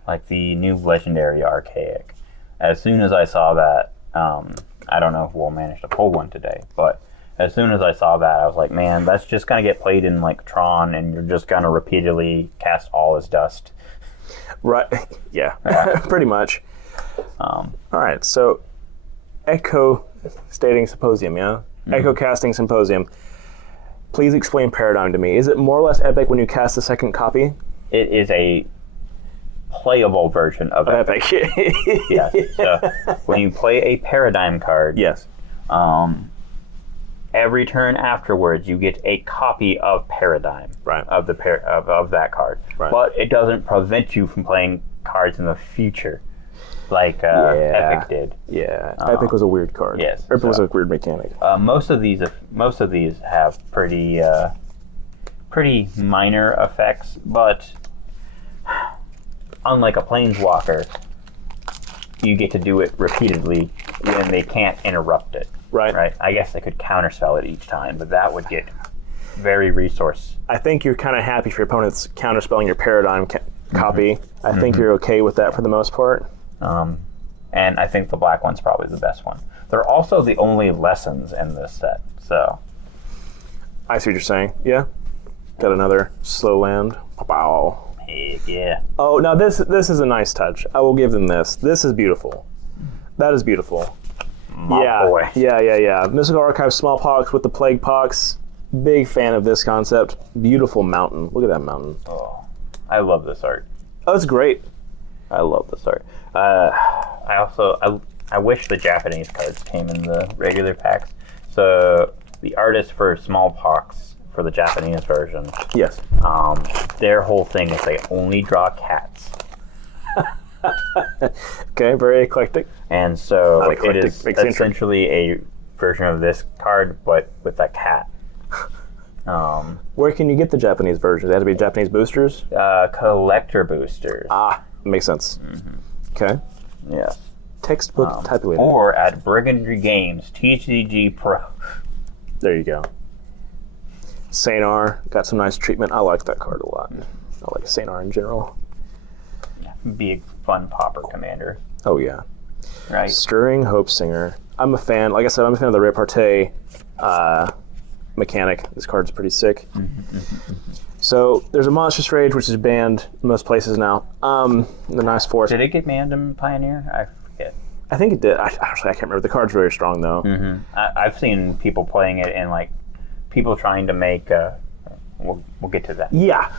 Like the new Legendary Archaic. As soon as I saw that, I don't know if we'll manage to pull one today, but as soon as I saw that, I was like, man, that's just going to get played in like Tron, and you're just going to repeatedly cast all as dust. Right. Yeah. Pretty much. All right. So, Echo Stating Symposium, yeah? Mm-hmm. Echo Casting Symposium. Please explain Paradigm to me. Is it more or less epic when you cast a second copy? It is a playable version of Epic. Yes. So when you play a Paradigm card, yes. Every turn afterwards, you get a copy of Paradigm, right? Of the of that card, right. But it doesn't prevent you from playing cards in the future, like Epic did. Yeah, Epic was a weird card. Yes, Epic was a weird mechanic. Most of these have pretty minor effects, but unlike a Planeswalker, you get to do it repeatedly when they can't interrupt it. Right. I guess they could counterspell it each time, but that would get very resource. I think you're kind of happy if your opponent's counterspelling your Paradigm copy. I think you're okay with that for the most part. And I think the black one's probably the best one. They're also the only lessons in this set, so. I see what you're saying. Yeah. Got another slow land. Wow. Heck yeah. Oh, now this is a nice touch. I will give them this. This is beautiful. That is beautiful. My boy. Yeah. Mystical Archive Smallpox with the Plague Pox. Big fan of this concept. Beautiful mountain. Look at that mountain. Oh, I love this art. Oh, it's great. I love this art. I wish the Japanese cards came in the regular packs. So the artist for Smallpox for the Japanese version. Yes. Their whole thing is they only draw cats. Okay, very eclectic. And so eclectic, it is essentially a version of this card, but with a cat. Where can you get the Japanese version? They have to be Japanese boosters? Collector boosters. Ah, makes sense. Mm-hmm. Okay. Yes. Textbook typulated. Or at Brigandry Games, TCG Pro. There you go. Sanar got some nice treatment. I like that card a lot. I like Sanar in general. Yeah, be a fun popper commander. Oh, yeah. Right. Stirring Hope Singer. I'm a fan. Like I said, I'm a fan of the repartee mechanic. This card's pretty sick. So there's a Monstrous Rage, which is banned in most places now. The nice force. Did it get banned in Pioneer? I forget. I think it did. Actually, I can't remember. The card's very strong, though. I've seen people playing it and like people trying to make we'll get to that. Yeah.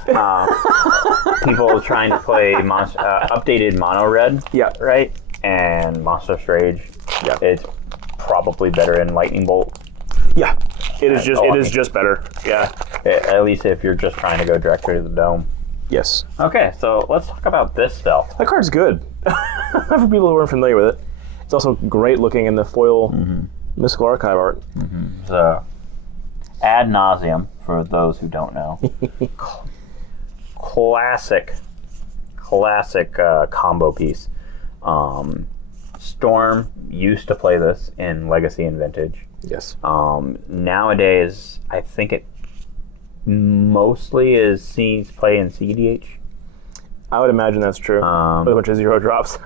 People trying to play updated mono red. Yeah. Right. And Monster Rage. Yeah. It's probably better in Lightning Bolt. Yeah. It is just better. Yeah. At least if you're just trying to go directly to the dome. Yes. Okay, so let's talk about this spell. That card's good. For people who aren't familiar with it. It's also great looking in the foil Mystical Archive art. So, ad nauseum, for those who don't know. classic combo piece. Storm used to play this in Legacy and Vintage. Yes. Nowadays, I think it mostly is seen play in CDH. I would imagine that's true. With a bunch of 0 drops.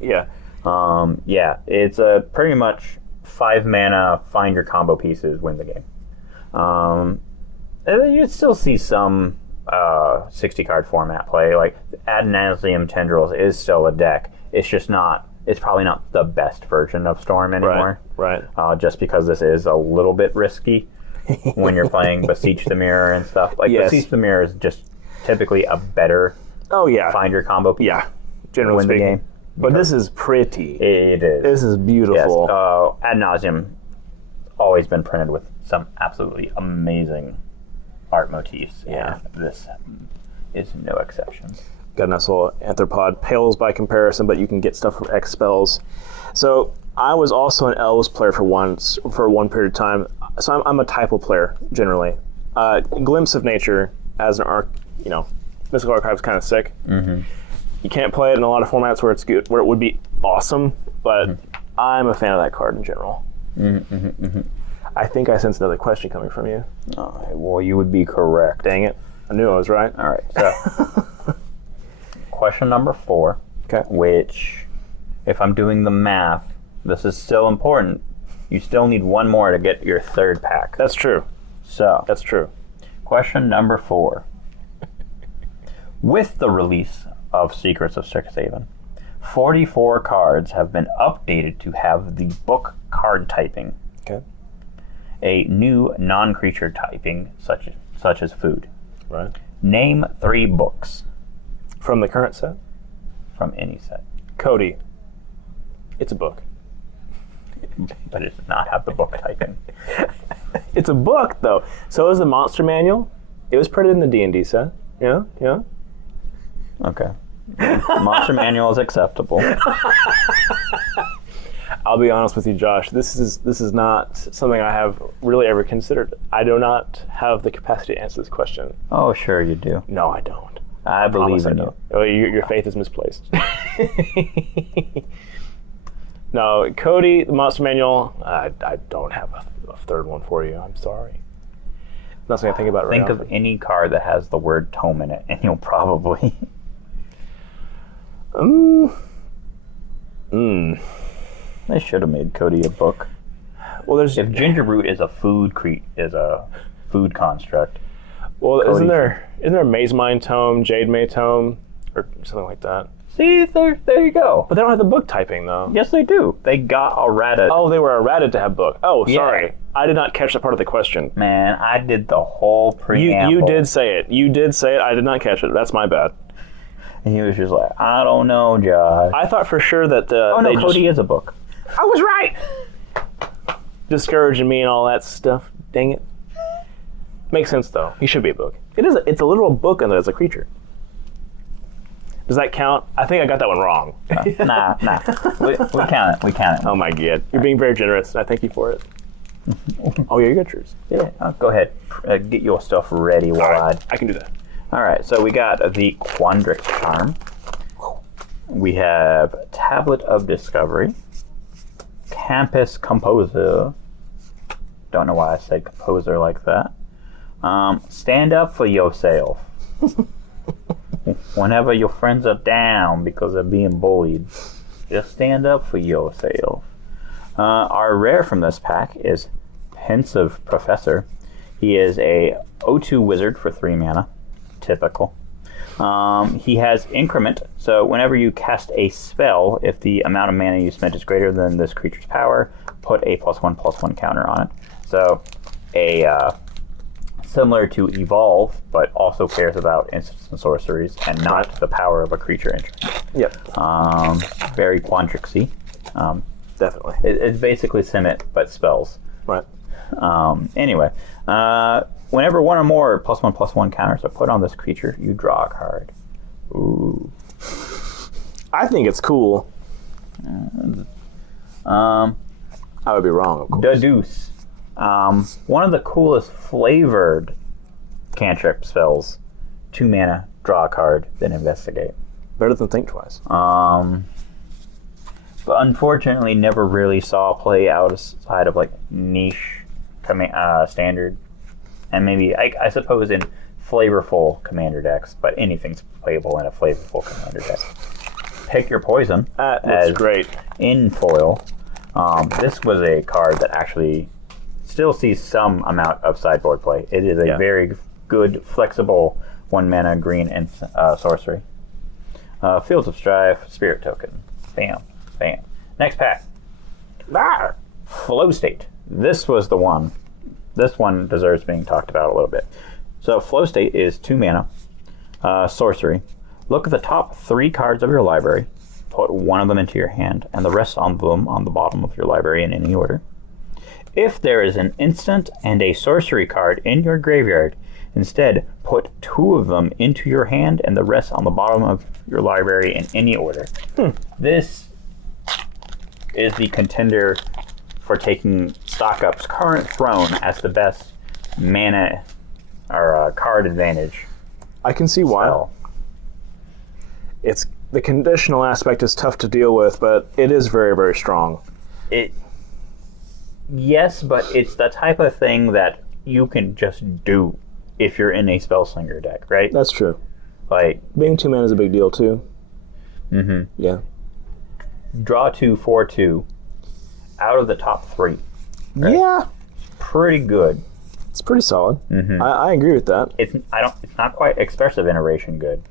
Yeah. Yeah, it's a pretty much 5 mana, find your combo pieces, win the game. You'd still see some 60 card format play. Like Ad Nauseam Tendrils is still a deck. It's just not. It's probably not the best version of Storm anymore. Right. Just because this is a little bit risky when you're playing Beseech the Mirror and stuff. Like Beseech the Mirror is just typically a better. Oh yeah. Find your combo piece. Yeah. Generally win speaking. the game. But this is pretty. It is. This is beautiful. Yes. Ad Nauseam always been printed with some absolutely amazing art motifs. Yeah. And this is no exception. Got a nice little Anthropod. Pales by comparison, but you can get stuff from X spells. So I was also an Elves player for one period of time. So I'm a typo player generally. Glimpse of Nature as an Mystical Archive is kind of sick. You can't play it in a lot of formats where it's good, where it would be awesome. But I'm a fan of that card in general. I think I sense another question coming from you. Well, you would be correct. Dang it! I knew I was right. All right. So, question number 4. Okay. Which, if I'm doing the math, this is still important. You still need one more to get your 3rd pack. That's true. So, That's true. question number 4. With the release of Secrets of Strixhaven, 44 cards have been updated to have the book card typing. Okay. A new non-creature typing, such as food. Right. Name 3 books From the current set? from any set, Cody. It's a book. but it does not have the book typing. It's a book, though. So is the Monster Manual. It was printed in the D&D set. Yeah? Okay. Monster Manual is acceptable. I'll be honest with you, Josh. This is not something I have really ever considered. I do not have the capacity to answer this question. Oh, sure you do. No, I don't. I believe in I you. don't. Oh, your faith is misplaced. No, Cody, the Monster Manual, I don't have a 3rd one for you. I'm sorry. Not something I think about right now. Think of any card that has the word tome in it, and you'll probably... They should have made Cody a book. Well, there's If Gingerroot is a food construct. well, Cody isn't there a Maze Mind tome, Jade May tome, or something like that? See, there you go. But they don't have the book typing though. Yes, they do. They got errata. Oh, they were errated to have book. Oh, Yeah. sorry. I did not catch that part of the question. Man, I did the whole preamble. You did say it. You did say it. I did not catch it. That's my bad. And he was just like, I don't know, Josh. I thought for sure that Cody is a book. I was right. Discouraging me and all that stuff. Dang it. Makes sense though. He should be a book. It's a literal book and it's a creature. Does that count? I think I got that one wrong. Nah. We count it. We count it. Oh my god. You're being very generous. I thank you for it. Oh yeah, you got yours. Yeah. Go ahead. Get your stuff ready while I can do that. All right. So we got the Quandrix Charm. We have Tablet of Discovery. Campus Composer. Don't know why I said composer like that. Stand up for yourself. Whenever your friends are down because they're being bullied, just stand up for yourself. Our rare from this pack is Pensive Professor. He is a O2 wizard for 3 mana. Typical. He has increment, so whenever you cast a spell, if the amount of mana you spent is greater than this creature's power, put a +1/+1 counter on it. So a similar to Evolve, but also cares about instants and sorceries and not the power of a creature entry. Yep. Very Quandrixy. Definitely. It's basically Simit, but spells. Right. Anyway, whenever one or more +1/+1 counters are put on this creature, you draw a card. Ooh. I think it's cool. I would be wrong, of course. The Deuce. One of the coolest flavored cantrip spells. 2 mana, draw a card, then investigate. Better than Think Twice. But unfortunately never really saw play outside of like niche standard. And maybe, I suppose, in flavorful commander decks, but anything's playable in a flavorful commander deck. Pick your poison. That's great. In foil. This was a card that actually still sees some amount of sideboard play. It is a very good, flexible 1 mana green and sorcery. Fields of Strife, Spirit Token. Bam, bam. Next pack. Flow State. This was the one. This one deserves being talked about a little bit. So Flow State is 2 mana, sorcery. Look at the top 3 cards of your library, put one of them into your hand, and the rest on them on the bottom of your library in any order. If there is an instant and a sorcery card in your graveyard, instead put 2 of them into your hand and the rest on the bottom of your library in any order. This is the contender for taking Stock Up's current throne as the best mana or card advantage. I can see why. Spell. It's the conditional aspect is tough to deal with, but it is very, very strong. Yes, but it's the type of thing that you can just do if you're in a Spellslinger deck, right? That's true. Like Being 2 mana is a big deal too. Mm-hmm. Yeah. Draw 2 for 2 out of the top 3. Right? Yeah. Pretty good. It's pretty solid. Mm-hmm. I agree with that. It's not quite expressive iteration good,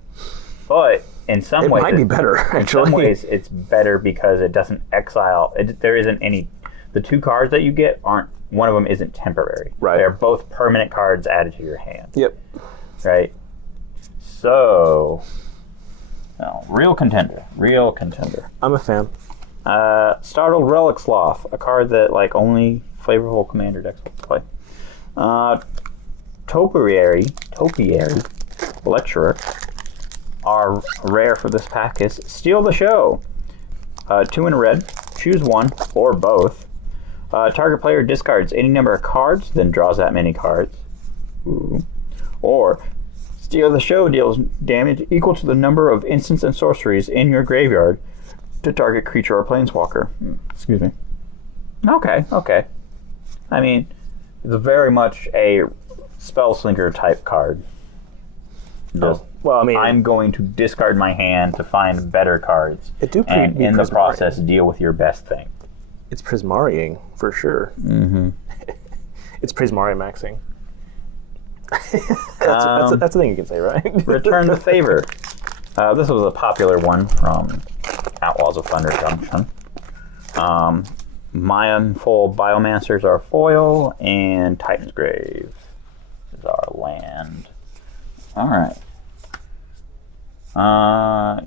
but in some ways It might be better, actually. In some ways, it's better because it doesn't exile. There isn't any. The 2 cards that you get aren't. One of them isn't temporary. Right. They're both permanent cards added to your hand. Yep. Right. So, real contender. Real contender. I'm a fan. Startled Relic Sloth, a card that like only flavorful commander decks will play. Topiary Lecturer. Our rare for this pack is Steal the Show. 2 in a red. Choose one or both. Target player discards any number of cards, then draws that many cards. Ooh. Or Steal the Show deals damage equal to the number of instants and sorceries in your graveyard to target creature or planeswalker. Excuse me. Okay. I mean, it's very much a Spellslinger type card. Just, well, I mean, I'm going to discard my hand to find better cards, and in the process, deal with your best thing. It's Prismariing, for sure. Mm-hmm. It's Prismari-maxing. That's a thing you can say, right? Return the Favor. This was a popular one from Outlaws of Thunder Junction. Mindful Biomancers are foil, and Titan's Grave is our land. All right.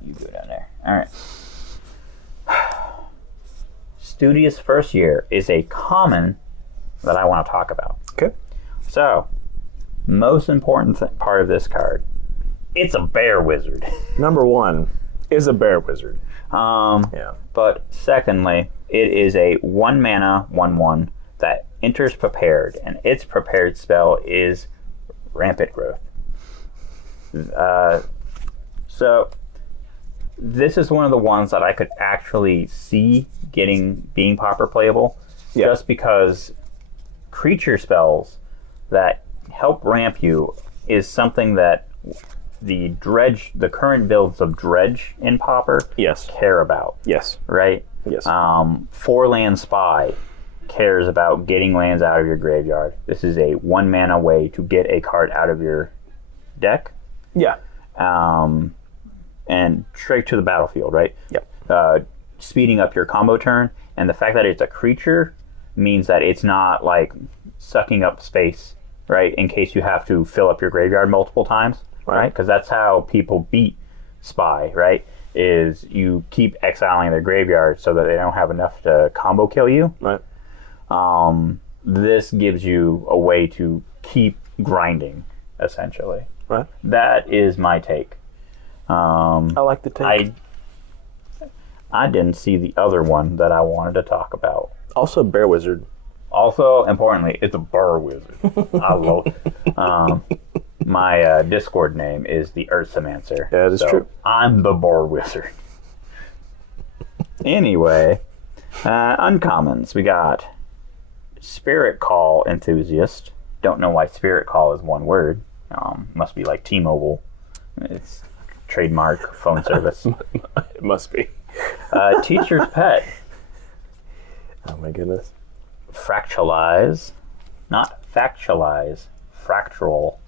You go down there. All right. Studious First Year is a common that I want to talk about. Okay. So, most important part of this card, it's a bear wizard. Number 1 is a bear wizard. But secondly, it is a 1 mana 1/1 that enters prepared, and its prepared spell is Rampant Growth. So this is one of the ones that I could actually see being proper playable, just because creature spells that help ramp you is something that the current builds of Dredge in Pauper care about. Yes. Right? Yes. 4-land Spy cares about getting lands out of your graveyard. This is a 1 mana way to get a card out of your deck. Yeah. And straight to the battlefield, right? Yep. Speeding up your combo turn, and the fact that it's a creature means that it's not like sucking up space right? In case you have to fill up your graveyard multiple times, right? Because that's how people beat Spy, right? Is you keep exiling their graveyard so that they don't have enough to combo kill you. Right. This gives you a way to keep grinding, essentially. Right. That is my take. I like the take. I didn't see the other one that I wanted to talk about. Also, Bear Wizard. Also, importantly, it's a Burr Wizard. I love my Discord name is the Ursamancer. Yeah, that is true. I'm the Burr Wizard. Anyway, uncommons. We got Spirit Call Enthusiast. Don't know why Spirit Call is one word. Must be like T-Mobile. It's trademark phone service. It must be. Teacher's Pet. Oh my goodness. Fractalize. Not factualize. Fractural.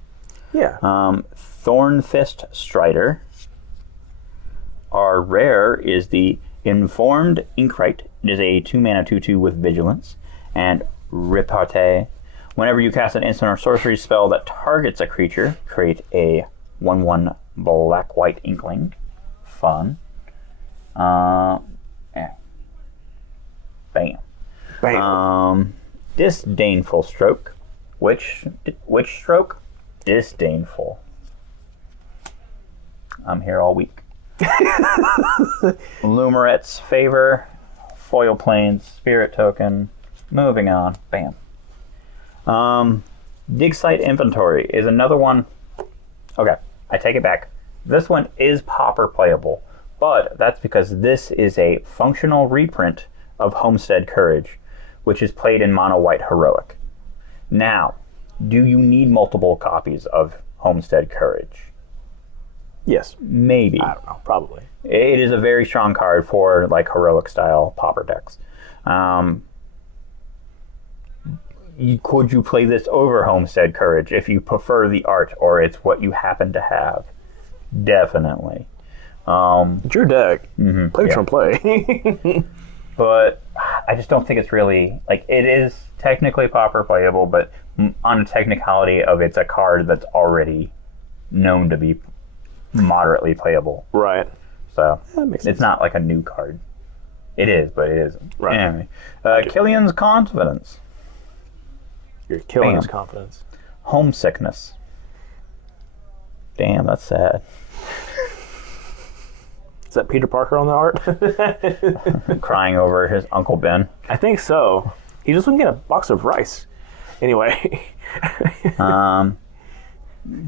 Yeah. Thornfist Strider. Our rare is the Informed Inkrite. It is a 2-mana 2/2 with Vigilance. And Repartee. Whenever you cast an instant or sorcery spell that targets a creature, create a 1/1 black-white inkling. Fun. Yeah. Bam. Bam. Disdainful Stroke. Which stroke? Disdainful. I'm here all week. Lumeret's Favor. Foil Plains. Spirit Token. Moving on. Bam. Dig Site Inventory is another one. Okay, I take it back. This one is Pauper playable, but that's because this is a functional reprint of Homestead Courage, which is played in mono white heroic. Now, do you need multiple copies of Homestead Courage? Yes. Maybe. I don't know. Probably. It is a very strong card for like heroic style Pauper decks. Could you play this over Homestead Courage if you prefer the art or it's what you happen to have? Definitely. It's your deck. Play from play. But I just don't think it's really, like, it is technically Pauper playable, but on a technicality of it's a card that's already known to be moderately playable. Right. So That makes sense. it's not like a new card. It is, but it isn't. Right. Anyway, Killian's Confidence. You're killing Bam. his confidence. Homesickness. Damn, that's sad. Is that Peter Parker on the art? Crying over his Uncle Ben. I think so. He just wouldn't get a box of rice. Anyway.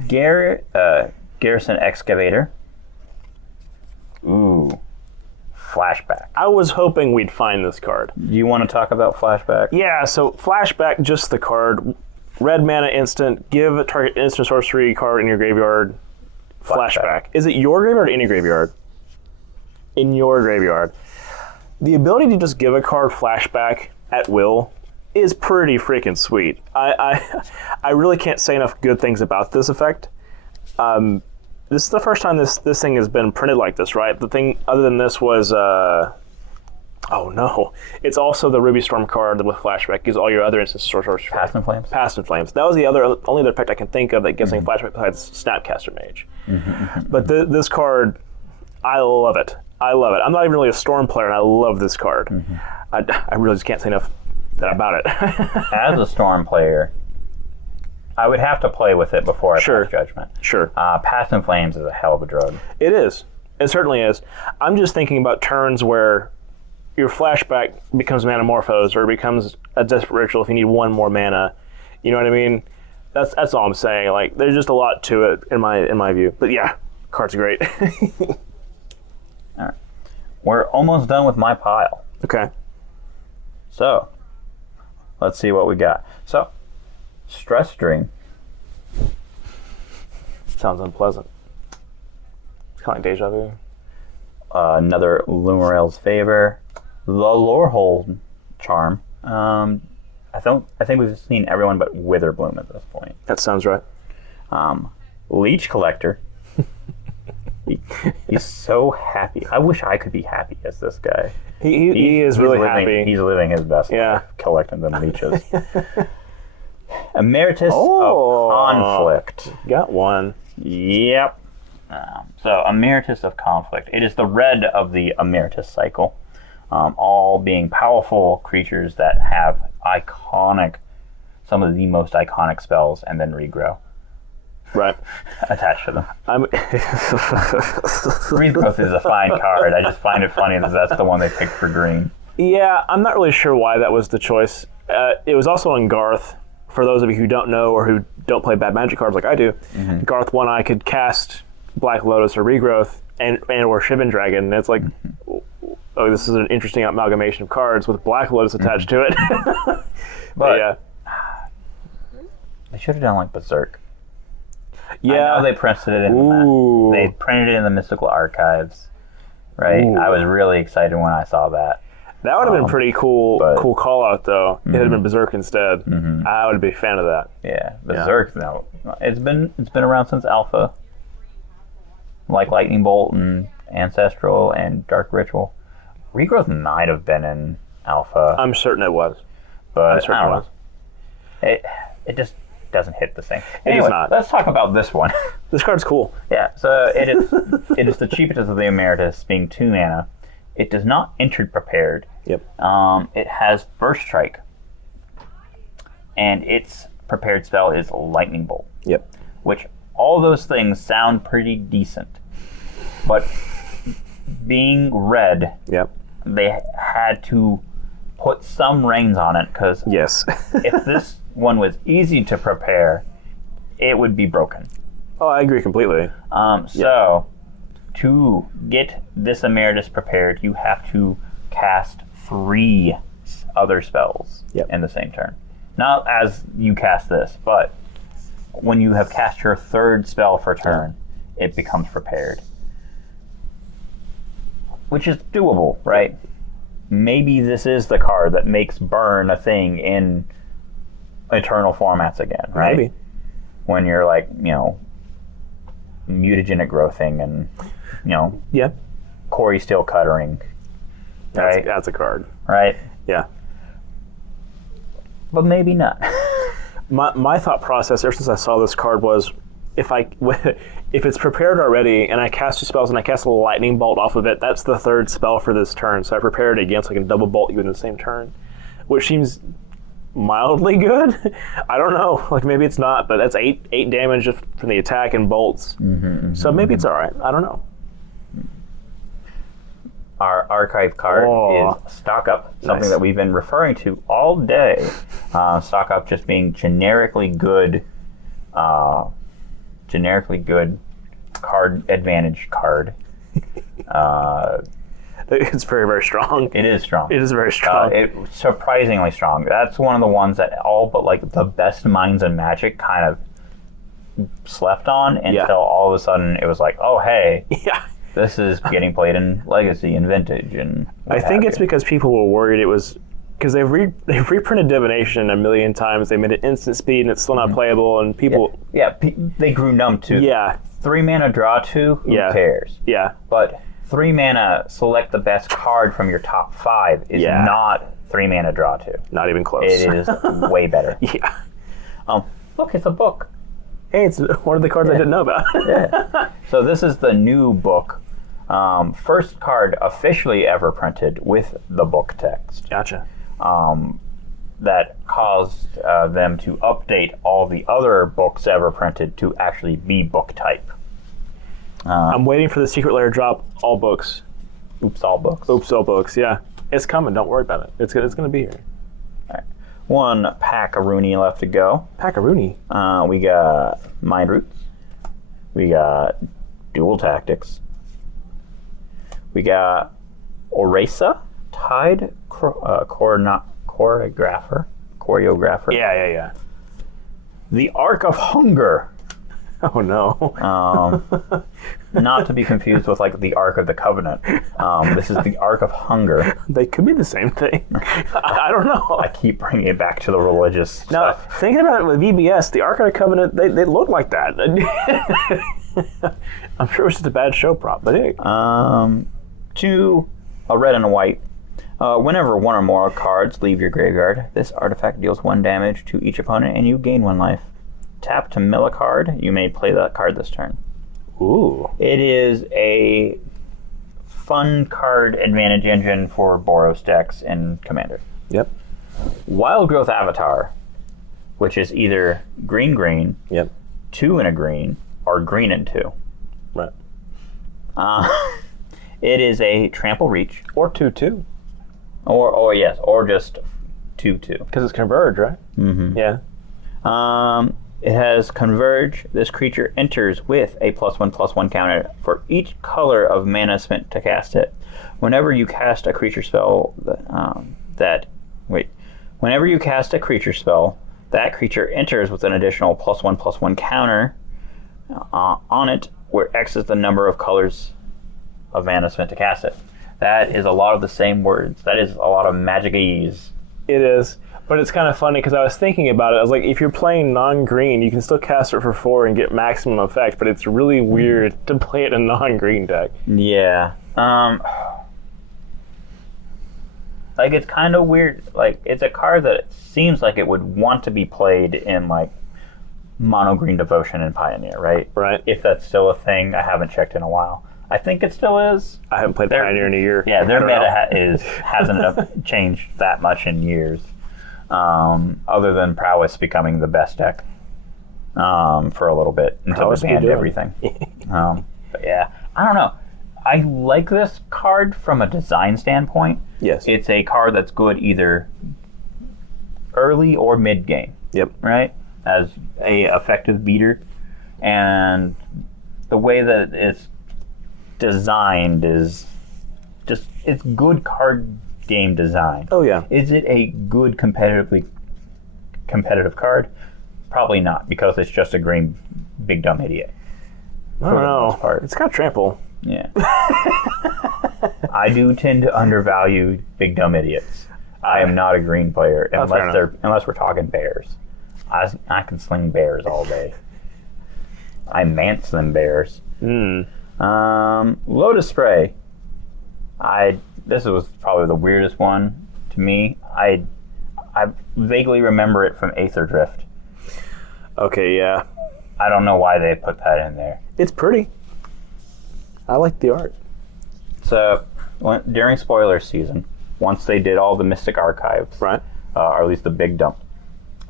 Garrison Excavator. Ooh. Flashback. I was hoping we'd find this card. Do you want to talk about Flashback? Yeah, so Flashback, just the card. Red mana instant, give a target instant sorcery card in your graveyard. Flashback. Is it your graveyard or any graveyard? In your graveyard. The ability to just give a card flashback at will is pretty freaking sweet. I really can't say enough good things about this effect. This is the first time this thing has been printed like this, right? The thing other than this was oh no. It's also the Ruby Storm card with flashback. Gives all your other instant sorcerers Past in Flames? Past in Flames. That was the only other effect I can think of that gives me flashback besides Snapcaster Mage. But this card, I love it. I love it. I'm not even really a Storm player, and I love this card. I really just can't say enough about it. As a Storm player, I would have to play with it before I pass judgment. Sure. Past in Flames is a hell of a drug. It is. It certainly is. I'm just thinking about turns where your flashback becomes Manamorphose or becomes a Desperate Ritual if you need one more mana. You know what I mean? That's all I'm saying. Like, there's just a lot to it in my view. But yeah, card's great. All right. We're almost done with my pile. Okay. So, let's see what we got. So, Stress Dream. Sounds unpleasant. It's kind of like Deja Vu. Another Lumerel's Favor. The Lorehold Charm. I think we've seen everyone but Witherbloom at this point. That sounds right. Leech Collector. He's so happy. I wish I could be happy as this guy. He is really happy. He's living his best Yeah. life collecting them leeches. Emeritus of Conflict. Got one. Yep. So, Emeritus of Conflict. It is the red of the Emeritus cycle. All being powerful creatures that have some of the most iconic spells, and then regrow. Right. Attached to them. Regrowth is a fine card. I just find it funny that that's the one they picked for green. Yeah, I'm not really sure why that was the choice. It was also on Garth. For those of you who don't know or who don't play bad Magic cards like I do, Garth 1, I could cast Black Lotus or Regrowth and or Shivan Dragon. And it's like, oh, this is an interesting amalgamation of cards with Black Lotus attached to it. but yeah. They should have done like Berserk. Yeah. I know they printed it in they printed it in the Mystical Archives, right? Ooh. I was really excited when I saw that. That would have been pretty cool call out though. It had been Berserk instead. I would be a fan of that. Yeah, Berserk. Yeah. No, it's been around since Alpha, like Lightning Bolt and Ancestral and Dark Ritual. Regrowth might have been in Alpha. I'm certain it was, but I'm certain it was. It just doesn't hit the same. Anyway, it does not. Let's talk about this one. This card's cool. Yeah, so it is the cheapest of the Emeritus, being 2 mana. It does not enter prepared. Yep. It has Burst Strike, and its prepared spell is Lightning Bolt. Yep. Which all those things sound pretty decent, but being red, yep, they had to put some reins on it because yes, if this one was easy to prepare, it would be broken. Oh, I agree completely. So, to get this Emeritus prepared, you have to cast 3 other spells in the same turn. Not as you cast this, but when you have cast your 3rd spell for turn, it becomes prepared. Which is doable, right? Maybe this is the card that makes burn a thing in Eternal formats again, right? Maybe. When you're like, mutagenic growthing and, Corey Steel Cuttering. Right? That's a card. Right? Yeah. But maybe not. My thought process ever since I saw this card was, if it's prepared already and I cast 2 spells and I cast a Lightning Bolt off of it, that's the 3rd spell for this turn. So I prepared it again so I can double bolt you in the same turn, which seems mildly good. I don't know. Like maybe it's not, but that's 8 damage from the attack and bolts. So maybe it's all right. I don't know. Our archive card is Stock Up, something that we've been referring to all day. Stock Up just being generically good card advantage card. It's very, very strong. It is strong. It is very strong. It's surprisingly strong. That's one of the ones that all but like the best minds in Magic kind of slept on until all of a sudden it was like, oh hey, this is getting played in Legacy and Vintage and. I think it's because people were worried it was because they've reprinted Divination a million times. They made it instant speed and it's still not playable, and people they grew numb to 3 mana draw 2. Who cares? Yeah, but 3 mana select the best card from your top 5 is not 3 mana draw 2. Not even close. It is way better. Yeah. Look, it's a book. Hey, it's one of the cards I didn't know about. So this is the new book. First card officially ever printed with the book text. Gotcha. That caused them to update all the other books ever printed to actually be book type. I'm waiting for the Secret Lair drop. All books. Oops, all books. Oops, all books. Yeah, it's coming. Don't worry about it. It's going to be here. All right. 1 Pack-a-Rooney left to go. Pack-a-Rooney. We got Mind Roots. We got Dual Tactics. We got Oresa, Tide Choreographer. Yeah. The Arc of Hunger. Oh no. Not to be confused with like the Ark of the Covenant. This is the Ark of Hunger. They could be the same thing. I don't know. I keep bringing it back to the religious stuff. Now, thinking about it with VBS, the Ark of the Covenant, they look like that. I'm sure it was just a bad show prop, but hey. 2, a red and a white, Whenever one or more cards leave your graveyard, this artifact deals 1 damage to each opponent and you gain 1 life. Tap to mill a card. You may play that card this turn. Ooh. It is a fun card advantage engine for Boros decks in Commander. Yep. Wild Growth Avatar, which is either green, Yep. 2 and a green, or green and 2. Right. It is a trample reach. Or 2/2. Or just 2/2. Because it's converge, right? Mm-hmm. Yeah. It has Converge. This creature enters with a +1/+1 counter for each color of mana spent to cast it. Whenever you cast a creature spell whenever you cast a creature spell, that creature enters with an additional +1/+1 counter on it, where X is the number of colors of mana spent to cast it. That is a lot of the same words. That is a lot of magic-ese. It is. But it's kind of funny because I was thinking about it. I was like, if you're playing non-green, you can still cast it for 4 and get maximum effect, but it's really weird to play it in a non-green deck. Yeah. Like, it's kind of weird. Like, it's a card that it seems like it would want to be played in, like, mono green Devotion and Pioneer, right? Right. If that's still a thing. I haven't checked in a while. I think it still is. I haven't played Pioneer in a year. Yeah, their meta hasn't changed that much in years. Other than Prowess becoming the best deck for a little bit until they banned everything. But yeah, I don't know. I like this card from a design standpoint. Yes. It's a card that's good either early or mid game. Yep. Right? As a effective beater. And the way that it's designed is just, it's good card game design. Oh yeah. Is it a good competitive card? Probably not, because it's just a green big dumb idiot. I don't know. It's got trample. Yeah. I do tend to undervalue big dumb idiots. I am not a green player unless we're talking bears. I can sling bears all day. I mance them bears. Lotus Spray. This was probably the weirdest one to me. I vaguely remember it from Aether Drift. Okay, yeah. I don't know why they put that in there. It's pretty. I like the art. So, during spoiler season, once they did all the Mystic Archives, right, or at least the big dump,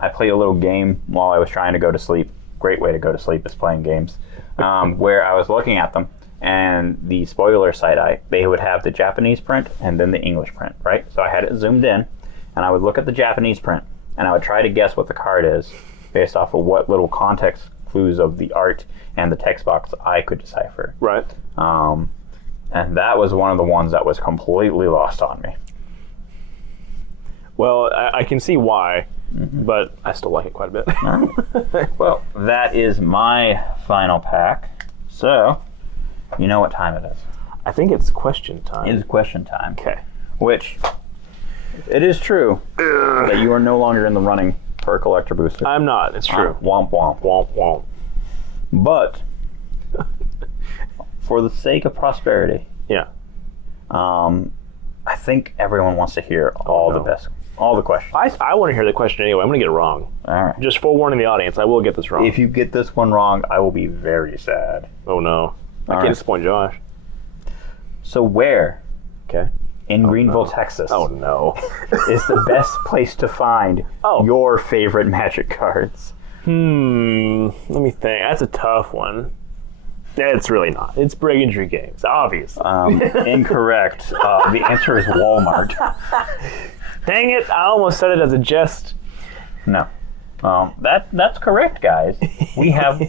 I played a little game while I was trying to go to sleep. Great way to go to sleep is playing games. Where I was looking at them, and the spoiler side they would have the Japanese print and then the English print, right? So I had it zoomed in, and I would look at the Japanese print, and I would try to guess what the card is based off of what little context clues of the art and the text box I could decipher. Right. And that was one of the ones that was completely lost on me. Well, I can see why, but I still like it quite a bit. Right. Well, that is my final pack. So, you know what time it is. I think it's question time. It is question time. Okay. Which, it is true that you are no longer in the running for a collector booster. I'm not. It's true. Womp womp. Womp womp. But, for the sake of prosperity, yeah, I think everyone wants to hear all the questions. I want to hear the question anyway. I'm going to get it wrong. All right. Just forewarning the audience, I will get this wrong. If you get this one wrong, I will be very sad. Oh no. I can't disappoint Josh. So where Okay. in Greenville, Texas Oh no. is the best place to find your favorite Magic cards? Let me think. That's a tough one. It's really not. It's Brigandry Games, obviously. Incorrect. The answer is Walmart. Dang it! I almost said it as a jest. No. That's correct, guys. We have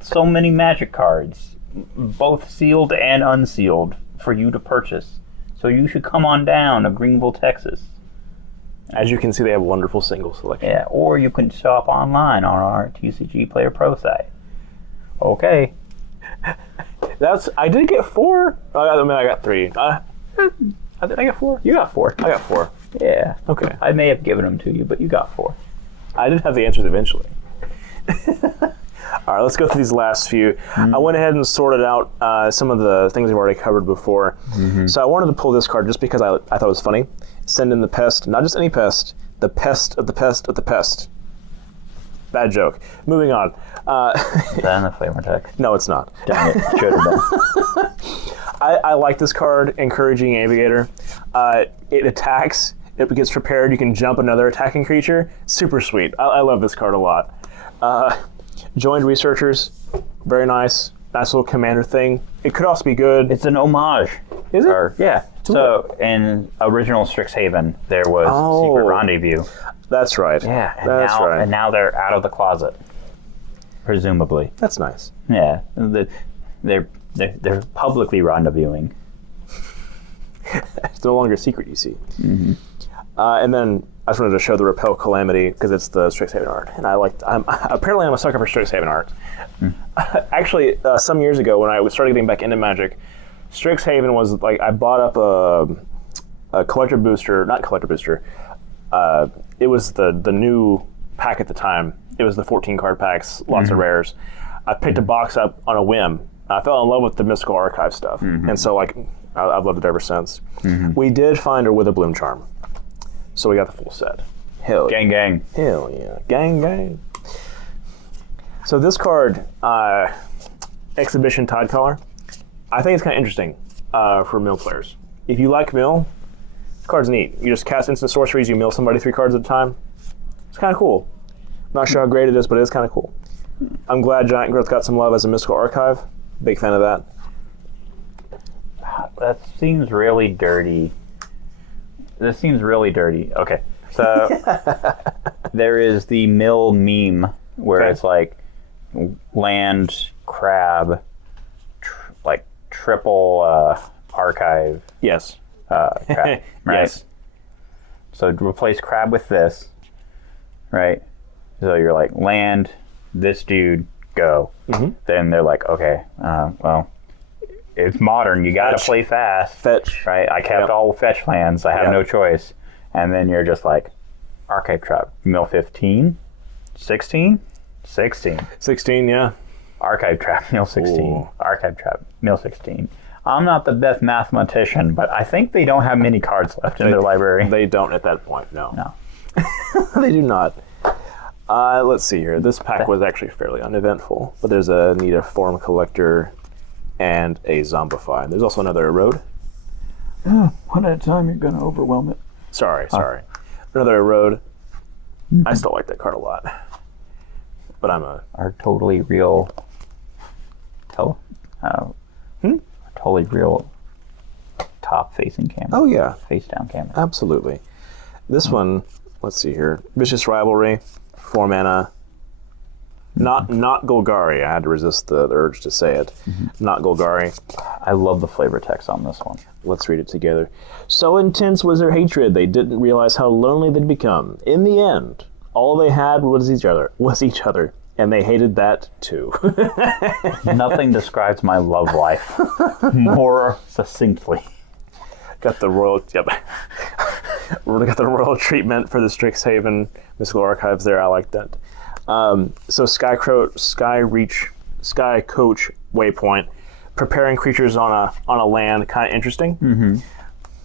so many Magic cards, both sealed and unsealed, for you to purchase. So you should come on down to Greenville, Texas. As you can see, they have a wonderful single selection. Yeah, or you can shop online on our TCG Player Pro site. Okay. I did get 4. I got 3. I got 4. You got 4. I got 4. Yeah. Okay. I may have given them to you, but you got 4. I did have the answers eventually. All right, let's go through these last few. I went ahead and sorted out some of the things we've already covered before. So I wanted to pull this card just because I thought it was funny. Send in the pest, not just any pest, the pest of the pest of the pest. Bad joke. Moving on. Is that in the flavor text? No, it's not. Dang it. Should have been. I like this card, Encouraging Aviator. It attacks. It gets prepared. You can jump another attacking creature. Super sweet. I love this card a lot. Joined Researchers. Very nice. Nice little commander thing. It could also be good. It's an homage. Is it? Yeah. So in original Strixhaven, there was Secret Rendezvous. That's right. Yeah. And now they're out of the closet. Presumably. That's nice. Yeah. They're publicly rendezvousing. It's no longer a secret, you see. And then I just wanted to show the Repel Calamity because it's the Strixhaven art, and apparently I'm a sucker for Strixhaven art. Actually, some years ago when I started getting back into Magic, Strixhaven was like I bought up a collector booster, not collector booster. It was the new pack at the time. It was the 14 card packs, lots of rares. I picked a box up on a whim. I fell in love with the Mystical Archive stuff, and so I've loved it ever since. We did find her with a Bloom Charm, so we got the full set. Hell Gang, gang. Hell yeah. Gang, gang. So this card, Exhibition Tide Collar, I think it's kind of interesting for mill players. If you like mill, this card's neat. You just cast instant sorceries, you mill somebody 3 cards at a time. It's kind of cool. Not sure how great it is, but it is kind of cool. I'm glad Giant Growth got some love as a Mystical Archive. Big fan of that. That seems really dirty. This seems really dirty. Okay. So there is the mill meme where it's like land, crab, triple archive. Yes. Crab, right? Yes. So replace crab with this, right? So you're like land, this dude, go. Then they're like, okay, well, it's modern. You got to play fast. Fetch. Right? I kept all fetch lands. I have no choice. And then you're just like, Archive Trap, mill 15, 16, 16. 16, yeah. Archive Trap, mill 16. Ooh. Archive Trap, mill 16. I'm not the best mathematician, but I think they don't have many cards left in their library. They don't at that point, no. No. They do not. Let's see here. This pack was actually fairly uneventful, but there's a Nita Form Collector and a Zombify. There's also another Erode. One at a time, you're going to overwhelm it. Sorry. Another Erode. I still like that card a lot. But I'm a... Our totally real... Totally real top-facing camera. Oh, yeah. Face-down camera. Absolutely. This one, let's see here. Vicious Rivalry, 4 mana. Not Golgari. I had to resist the urge to say it. Not Golgari. I love the flavor text on this one. Let's read it together. So intense was their hatred, they didn't realize how lonely they'd become. In the end, all they had was each other, and they hated that too. Nothing describes my love life more succinctly. Got the royal, we got the royal treatment for the Strixhaven Mystical Archives there. I like that. So Sky Coach Waypoint, preparing creatures on a land, kind of interesting.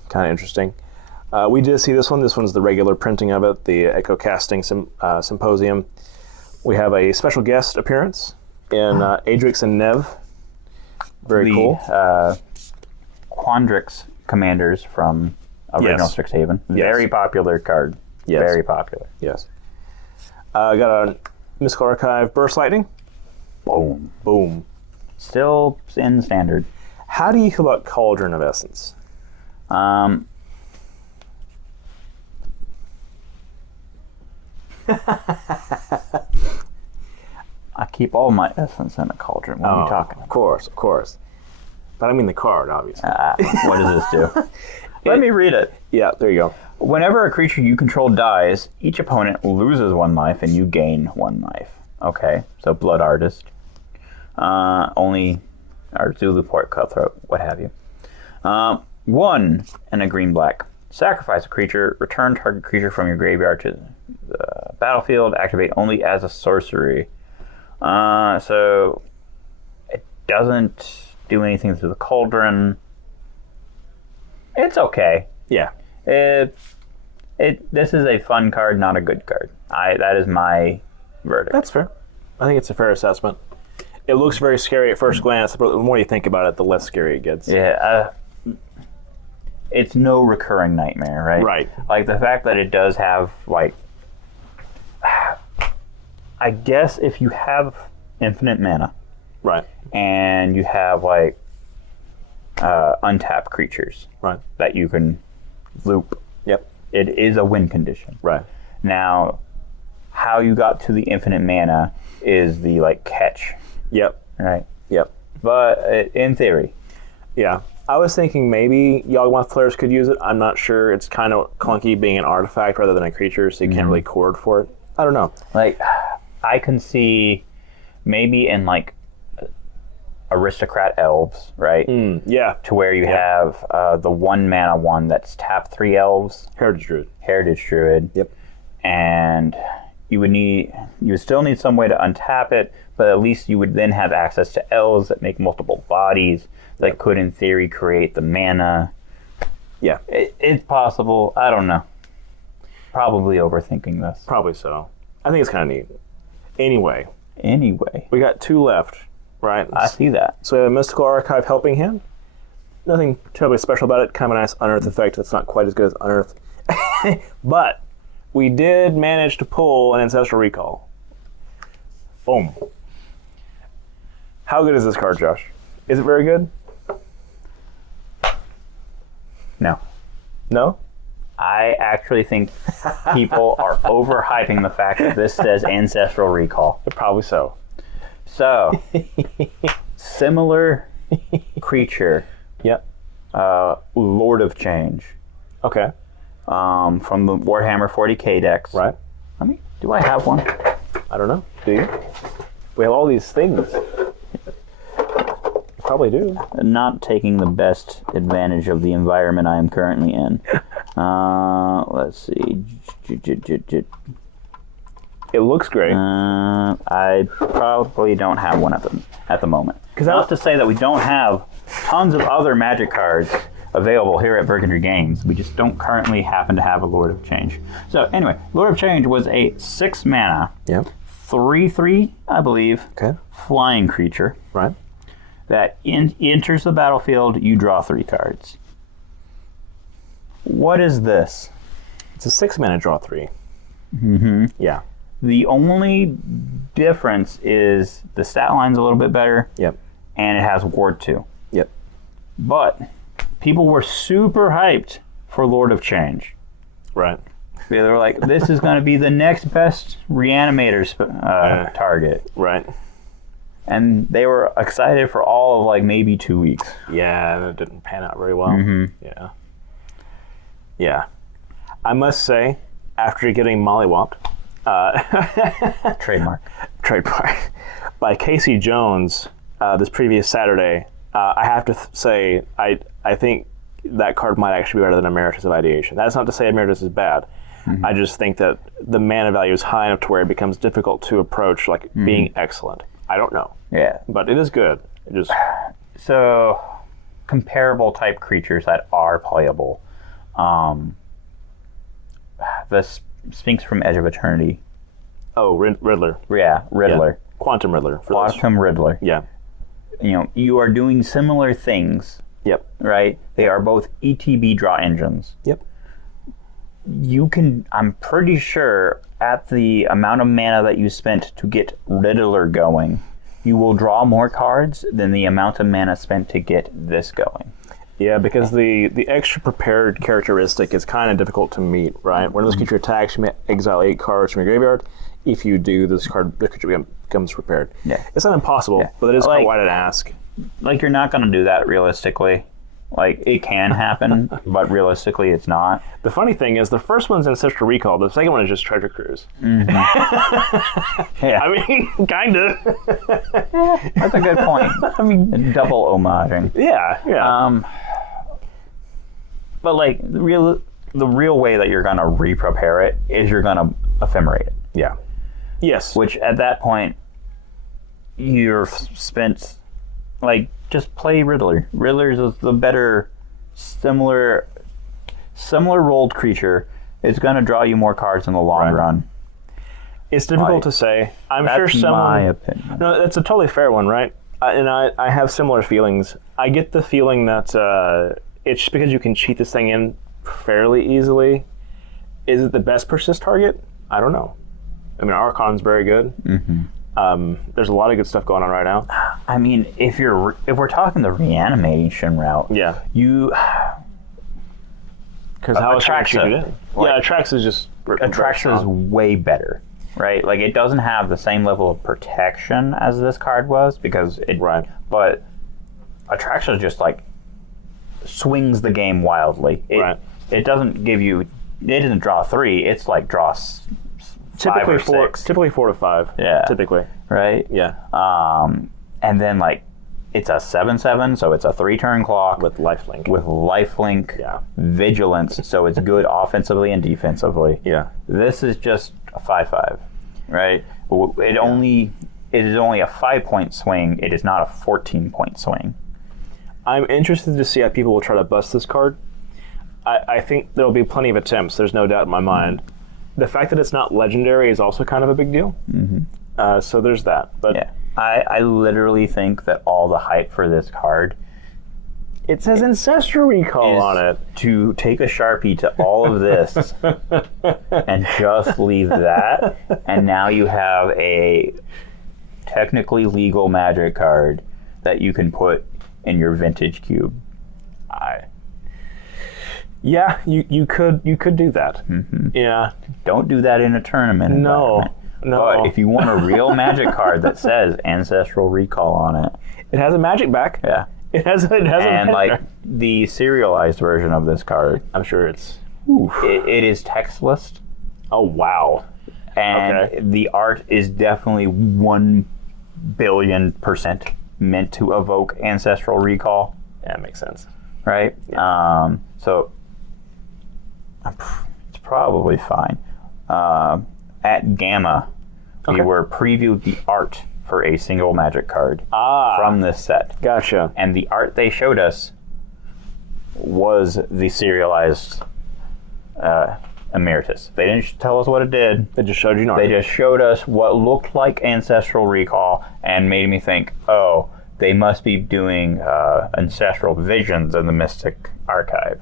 Kind of interesting. We did see this one. This one's the regular printing of it, the Echo Casting Symposium. We have a special guest appearance in Adrix and Nev. Very cool. Quandrix commanders from original Strixhaven. Very popular card. Yes. Very popular. Yes. Got a Mystical Archive Burst Lightning. Boom. Boom. Still in standard. How do you feel about Cauldron of Essence? I keep all my essence in a cauldron. What are you talking about? Of course. But I mean the card, obviously. What does this do? Let me read it. Yeah, there you go. Whenever a creature you control dies, each opponent loses 1 life and you gain 1 life. Okay, so Blood Artist. Only our Zulu Port Cutthroat, what have you. 1 and a green-black. Sacrifice a creature, return target creature from your graveyard to the battlefield, activate only as a sorcery. So it doesn't do anything through the cauldron. It's okay. Yeah. This is a fun card, not a good card. That is my verdict. That's fair. I think it's a fair assessment. It looks very scary at first glance, but the more you think about it, the less scary it gets. Yeah. It's no recurring nightmare, right? Right. Like the fact that it does have like, I guess if you have infinite mana Right. and you have like untapped creatures Right. that you can loop, Yep. it is a win condition. Right. Now, how you got to the infinite mana is the like catch, Yep. right? Yep. But in theory, Yeah. I was thinking maybe Yawgmoth players could use it. I'm not sure. It's kind of clunky being an artifact rather than a creature, so you can't really chord for it. I don't know. like I can see maybe in like aristocrat elves, right? Yeah. To where you have the 1 mana one that's tap 3 elves, Heritage Druid. Heritage Druid. Yep. And you would still need some way to untap it, but at least you would then have access to elves that make multiple bodies that could in theory create the mana. Yeah. It's possible. I don't know. Probably overthinking this. Probably so. I think it's kind of neat. Anyway, Anyway, we got 2 left, right? I see that. So we have a Mystical Archive Helping Hand. Nothing terribly special about it. Kind of a nice Unearth effect that's not quite as good as Unearth. But we did manage to pull an Ancestral Recall. Boom. How good is this card, Josh? Is it very good? No. No? I actually think people are overhyping the fact that this says Ancestral Recall. Probably so. So, similar creature, Yep. Lord of Change, Okay. from the Warhammer 40k decks. Right. Do I have one? I don't know. Do you? We have all these things. Probably do. Not taking the best advantage of the environment I am currently in. Let's see. It looks great. I probably don't have one at the moment. Because not to say that we don't have tons of other Magic cards available here at Brigandry Games. We just don't currently happen to have a Lord of Change. So anyway, Lord of Change was a 6 mana, Yeah. 3/3, I believe, Okay. flying creature Right. that enters the battlefield. You draw 3 cards. What is this? It's a 6 mana draw 3. Mm-hmm. Yeah. The only difference is the stat line's a little bit better, Yep. and it has Ward 2. Yep. But people were super hyped for Lord of Change. Right. They were like, this is going to be the next best reanimator target. Right. And they were excited for all of like maybe 2 weeks. Yeah, it didn't pan out very well. Mm-hmm. Yeah. Yeah. I must say, after getting mollywopped, Trademark. by Casey Jones this previous Saturday, I have to say I think that card might actually be better than Emeritus of Ideation. That's not to say Emeritus is bad. Mm-hmm. I just think that the mana value is high enough to where it becomes difficult to approach like being excellent. I don't know. Yeah. But it is good. It just So, comparable type creatures that are playable. The Sphinx from Edge of Eternity. Oh, Riddler. Yeah, Riddler. Yeah. Quantum Riddler. Quantum Riddler. Yeah. You know, you are doing similar things, Yep. right? They are both ETB draw engines. Yep. You can, I'm pretty sure, at the amount of mana that you spent to get Riddler going, you will draw more cards than the amount of mana spent to get this going. Yeah, because the extra prepared characteristic is kind of difficult to meet, right? When this creature attacks, you may exile 8 cards from your graveyard. If you do, the creature becomes prepared. Yeah. It's not impossible, but it is quite wide to ask. Like, you're not going to do that realistically. Like, it can happen, but realistically, it's not. The funny thing is, the first one's Ancestral Recall. The second one is just Treasure Cruise. Mm-hmm. Yeah. I mean, kind of. That's a good point. I mean, double homaging. Yeah. But like the real way that you're gonna re-prepare it is you're gonna ephemerate it. Yeah. Yes. Which at that point, you're spent, like, just play Riddler. Riddler's is the better, similar rolled creature. It's going to draw you more cards in the long run. It's difficult to say. I'm sure someone... That's my opinion. No, that's a totally fair one, right? And I have similar feelings. I get the feeling that it's just because you can cheat this thing in fairly easily. Is it the best persist target? I don't know. I mean, Archon's very good. There's a lot of good stuff going on right now. I mean, if we're talking the reanimation route, you... Because how is it cheated in? Atraxa is just... Atraxa is way better. Right, like it doesn't have the same level of protection as this card was because it. Right. But Atraxa just like swings the game wildly. It doesn't give you. It doesn't draw 3. It's like draw typically 5 or 6. Typically 4 to 5. Yeah. Typically. Right. Yeah. And then like it's a 7/7, so it's a 3-turn clock with lifelink. Yeah. Vigilance, so it's good offensively and defensively. Yeah. This is just a 5/5, right? It is only a 5-point swing. It is not a 14-point swing. I'm interested to see how people will try to bust this card. I think there will be plenty of attempts. There's no doubt in my mind. The fact that it's not legendary is also kind of a big deal. So there's that. But yeah, I literally think that all the hype for this card. It says Ancestral Recall on it. To take a Sharpie to all of this and just leave that, and now you have a technically legal Magic card that you can put in your vintage cube. Yeah, you could do that. Yeah. Don't do that in a tournament. No. But if you want a real Magic card that says Ancestral Recall on it, it has a Magic back. Yeah. It has and like the serialized version of this card, I'm sure it's it is textless. Oh wow. And the art is definitely 1,000,000,000% meant to evoke Ancestral Recall. Yeah, that makes sense. Right? Yeah. So it's probably fine. At Gamma, we were previewed the art for a single Magic card from this set. Gotcha. And the art they showed us was the serialized Emeritus. They didn't tell us what it did. They just showed you. They just showed us what looked like Ancestral Recall and made me think, oh, they must be doing Ancestral Visions in the Mystic Archive.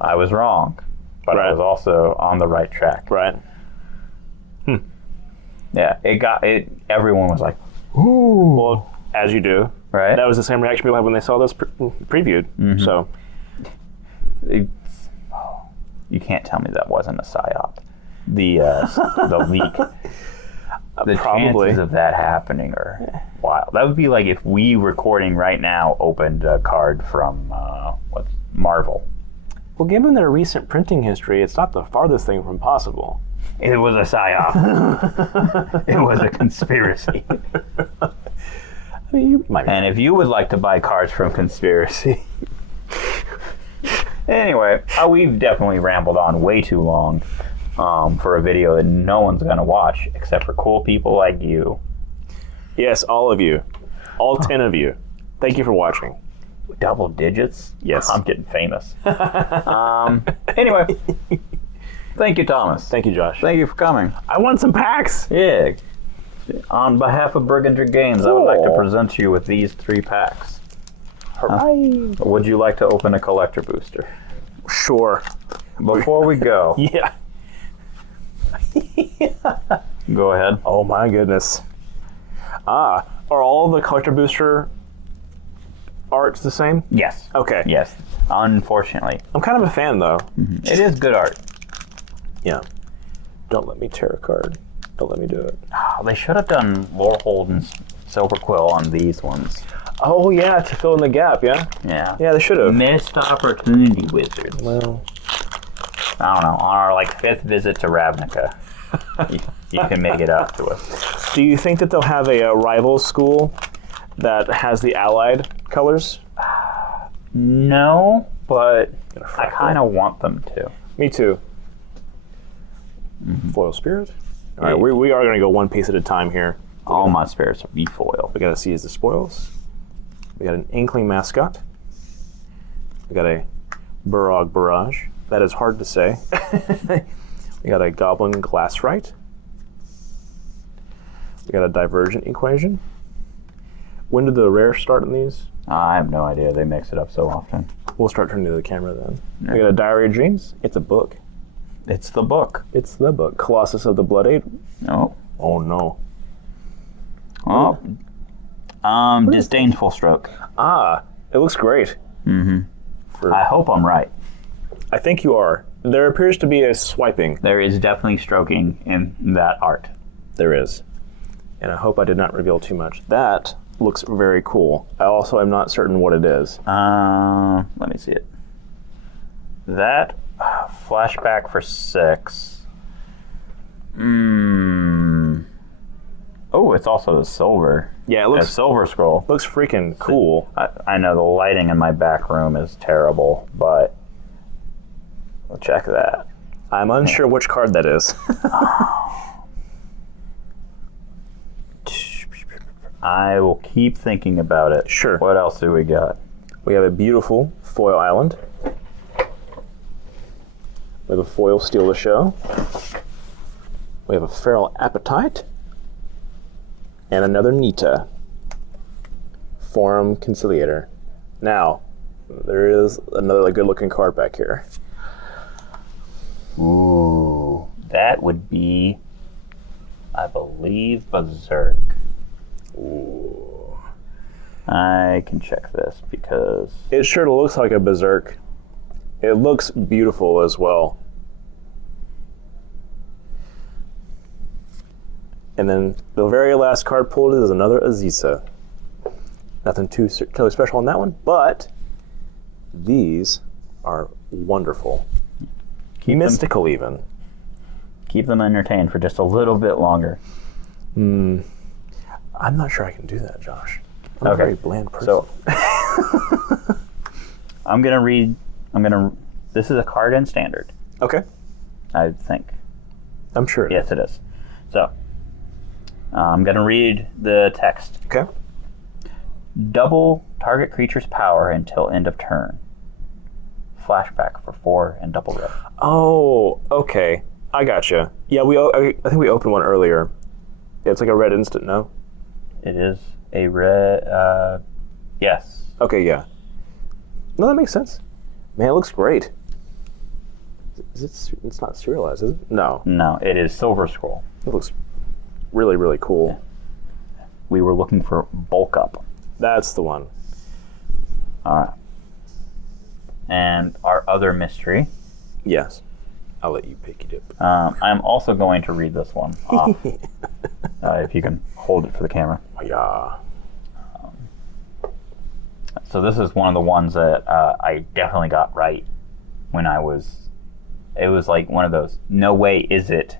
I was wrong, but I was also on the right track. Right. Yeah, everyone was like, ooh. Well, as you do. Right. That was the same reaction people had when they saw this previewed. So. You can't tell me that wasn't a psyop. The leak. The chances of that happening are wild. That would be like if we recording right now opened a card from Marvel. Well, given their recent printing history, it's not the farthest thing from possible. It was a psyop. It was a conspiracy. I mean, you might. And if you would like to buy cards from Conspiracy. Anyway, we've definitely rambled on way too long for a video that no one's going to watch except for cool people like you. Yes, all of you. All 10 of you. Thank you for watching. Double digits? Yes. I'm getting famous. Anyway, thank you, Thomas. Thank you, Josh. Thank you for coming. I want some packs. Yeah. On behalf of Brigandry Games, I would like to present you with these 3 packs. Would you like to open a collector booster? Sure. Before we go. Yeah. Go ahead. Oh my goodness. Are all the collector booster arts the same? Yes. Okay. Yes. Unfortunately. I'm kind of a fan though. It is good art. Yeah. Don't let me tear a card. Don't let me do it. Oh, they should have done Lorehold and Silver Quill on these ones. Oh yeah, to fill in the gap, yeah? Yeah. Yeah, they should have. Missed opportunity, Wizards. Well, I don't know. On our 5th visit to Ravnica, you can make it up to us. Do you think that they'll have a rival school that has the allied colors? No, but I kind of want them to. Me too. Foil Spirit. All right, we are going to go one piece at a time here. All my spirits be foil. We got to seize the spoils. We got an Inkling Mascot. We got a Burog Barrage. That is hard to say. We got a Goblin Glassrite. We got a Divergent Equation. When did the rare start in these? I have no idea. They mix it up so often. We'll start turning to the camera then. Yeah. We got a Diary of Dreams. It's a book. It's the book. It's the book. Colossus of the Blood Eight. No. Oh no. Oh. Disdainful Stroke. Ah, it looks great. I hope I'm right. I think you are. There appears to be a swiping. There is definitely stroking in that art. There is. And I hope I did not reveal too much. That looks very cool. I also am not certain what it is. Let me see it. That flashback for 6. Oh, it's also the silver. Yeah, it A looks silver scroll. looks freaking cool. I know the lighting in my back room is terrible, but we'll check that. I'm unsure which card that is. I will keep thinking about it. Sure. What else do we got? We have a beautiful foil island. We have a foil Steal the Show. We have a Feral Appetite. And another Nita. Forum Conciliator. Now, there is another good looking card back here. Ooh, that would be, I believe, Berserk. Ooh. I can check this because It sure looks like a Berserk. It looks beautiful as well. And then the very last card pulled is another Aziza. Nothing too totally special on that one, but these are wonderful. Mystical even. keep them entertained for just a little bit longer. I'm not sure I can do that, Josh. I'm a very bland person. So I'm gonna read. This is a card in standard, okay. I think. I'm sure. Yes, it is. So I'm gonna read the text. Okay. Double target creature's power until end of turn. Flashback for 4 and double red. Oh, okay. I gotcha. Yeah, I think we opened one earlier. Yeah, it's like a red instant, no? It is a red. Yes. Okay, yeah. No, that makes sense. Man, it looks great. Is it? It's not serialized, is it? No. No, it is Silver Scroll. It looks really, really cool. We were looking for bulk up. That's the one. All right. And our other mystery. Yes. I'll let you picky dip. I'm also going to read this one off. If you can hold it for the camera. Yeah. So this is one of the ones that I definitely got right when I was. It was like one of those. No way is it.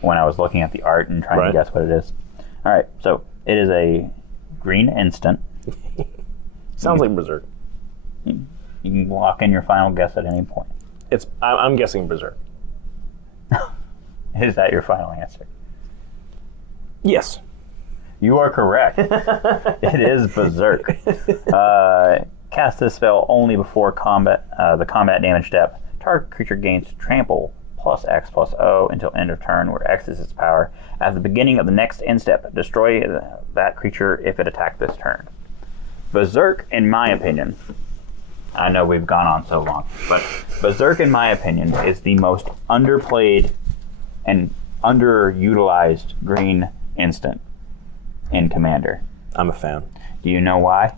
When I was looking at the art and trying to guess what it is. All right. So it is a green instant. Sounds like Berserk. You can lock in your final guess at any point. I'm guessing Berserk. Is that your final answer? Yes. You are correct. It is Berserk. Cast this spell only before combat. The combat damage step. Target creature gains trample plus X plus O until end of turn, where X is its power. At the beginning of the next end step, destroy that creature if it attacked this turn. Berserk, in my opinion, I know we've gone on so long, but Berserk, in my opinion, is the most underplayed and underutilized green instant in Commander. I'm a fan. Do you know why?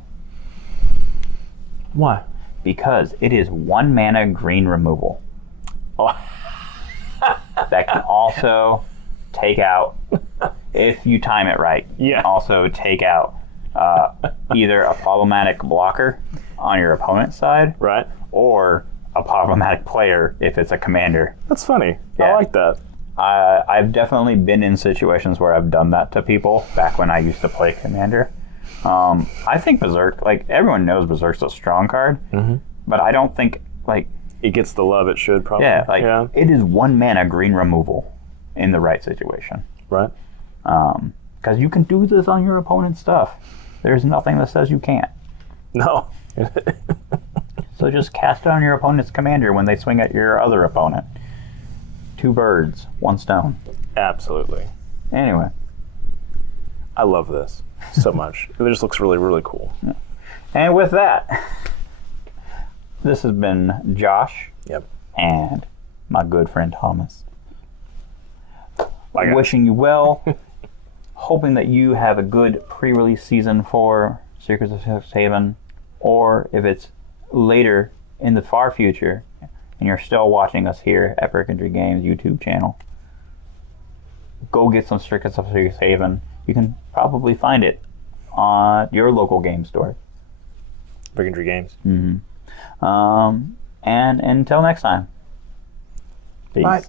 Why? Because it is 1 mana green removal. Oh. That can also take out, if you time it right, Yeah. also take out either a problematic blocker on your opponent's side, Right. or a problematic player if it's a commander. That's funny. I Yeah. like that. I've definitely been in situations where I've done that to people back when I used to play commander. I think Berserk, like, everyone knows Berserk's a strong card, but I don't think, like, It gets the love it should, probably. it is 1 mana green removal in the right situation. Right. Because you can do this on your opponent's stuff. There's nothing that says you can't. No. So just cast it on your opponent's commander when they swing at your other opponent. 2 birds, 1 stone. Absolutely. Anyway. I love this so much. It just looks really, really cool. Yeah. And with that, this has been Josh. Yep. And my good friend Thomas. Wishing you well. Hoping that you have a good pre-release season for Secrets of Strixhaven. Or if it's later in the far future and you're still watching us here at Brigandry Games YouTube channel, go get some Secrets of Strixhaven. You can probably find it on your local game store. Brigandry Games. Mm-hmm. And until next time. Peace. Bye.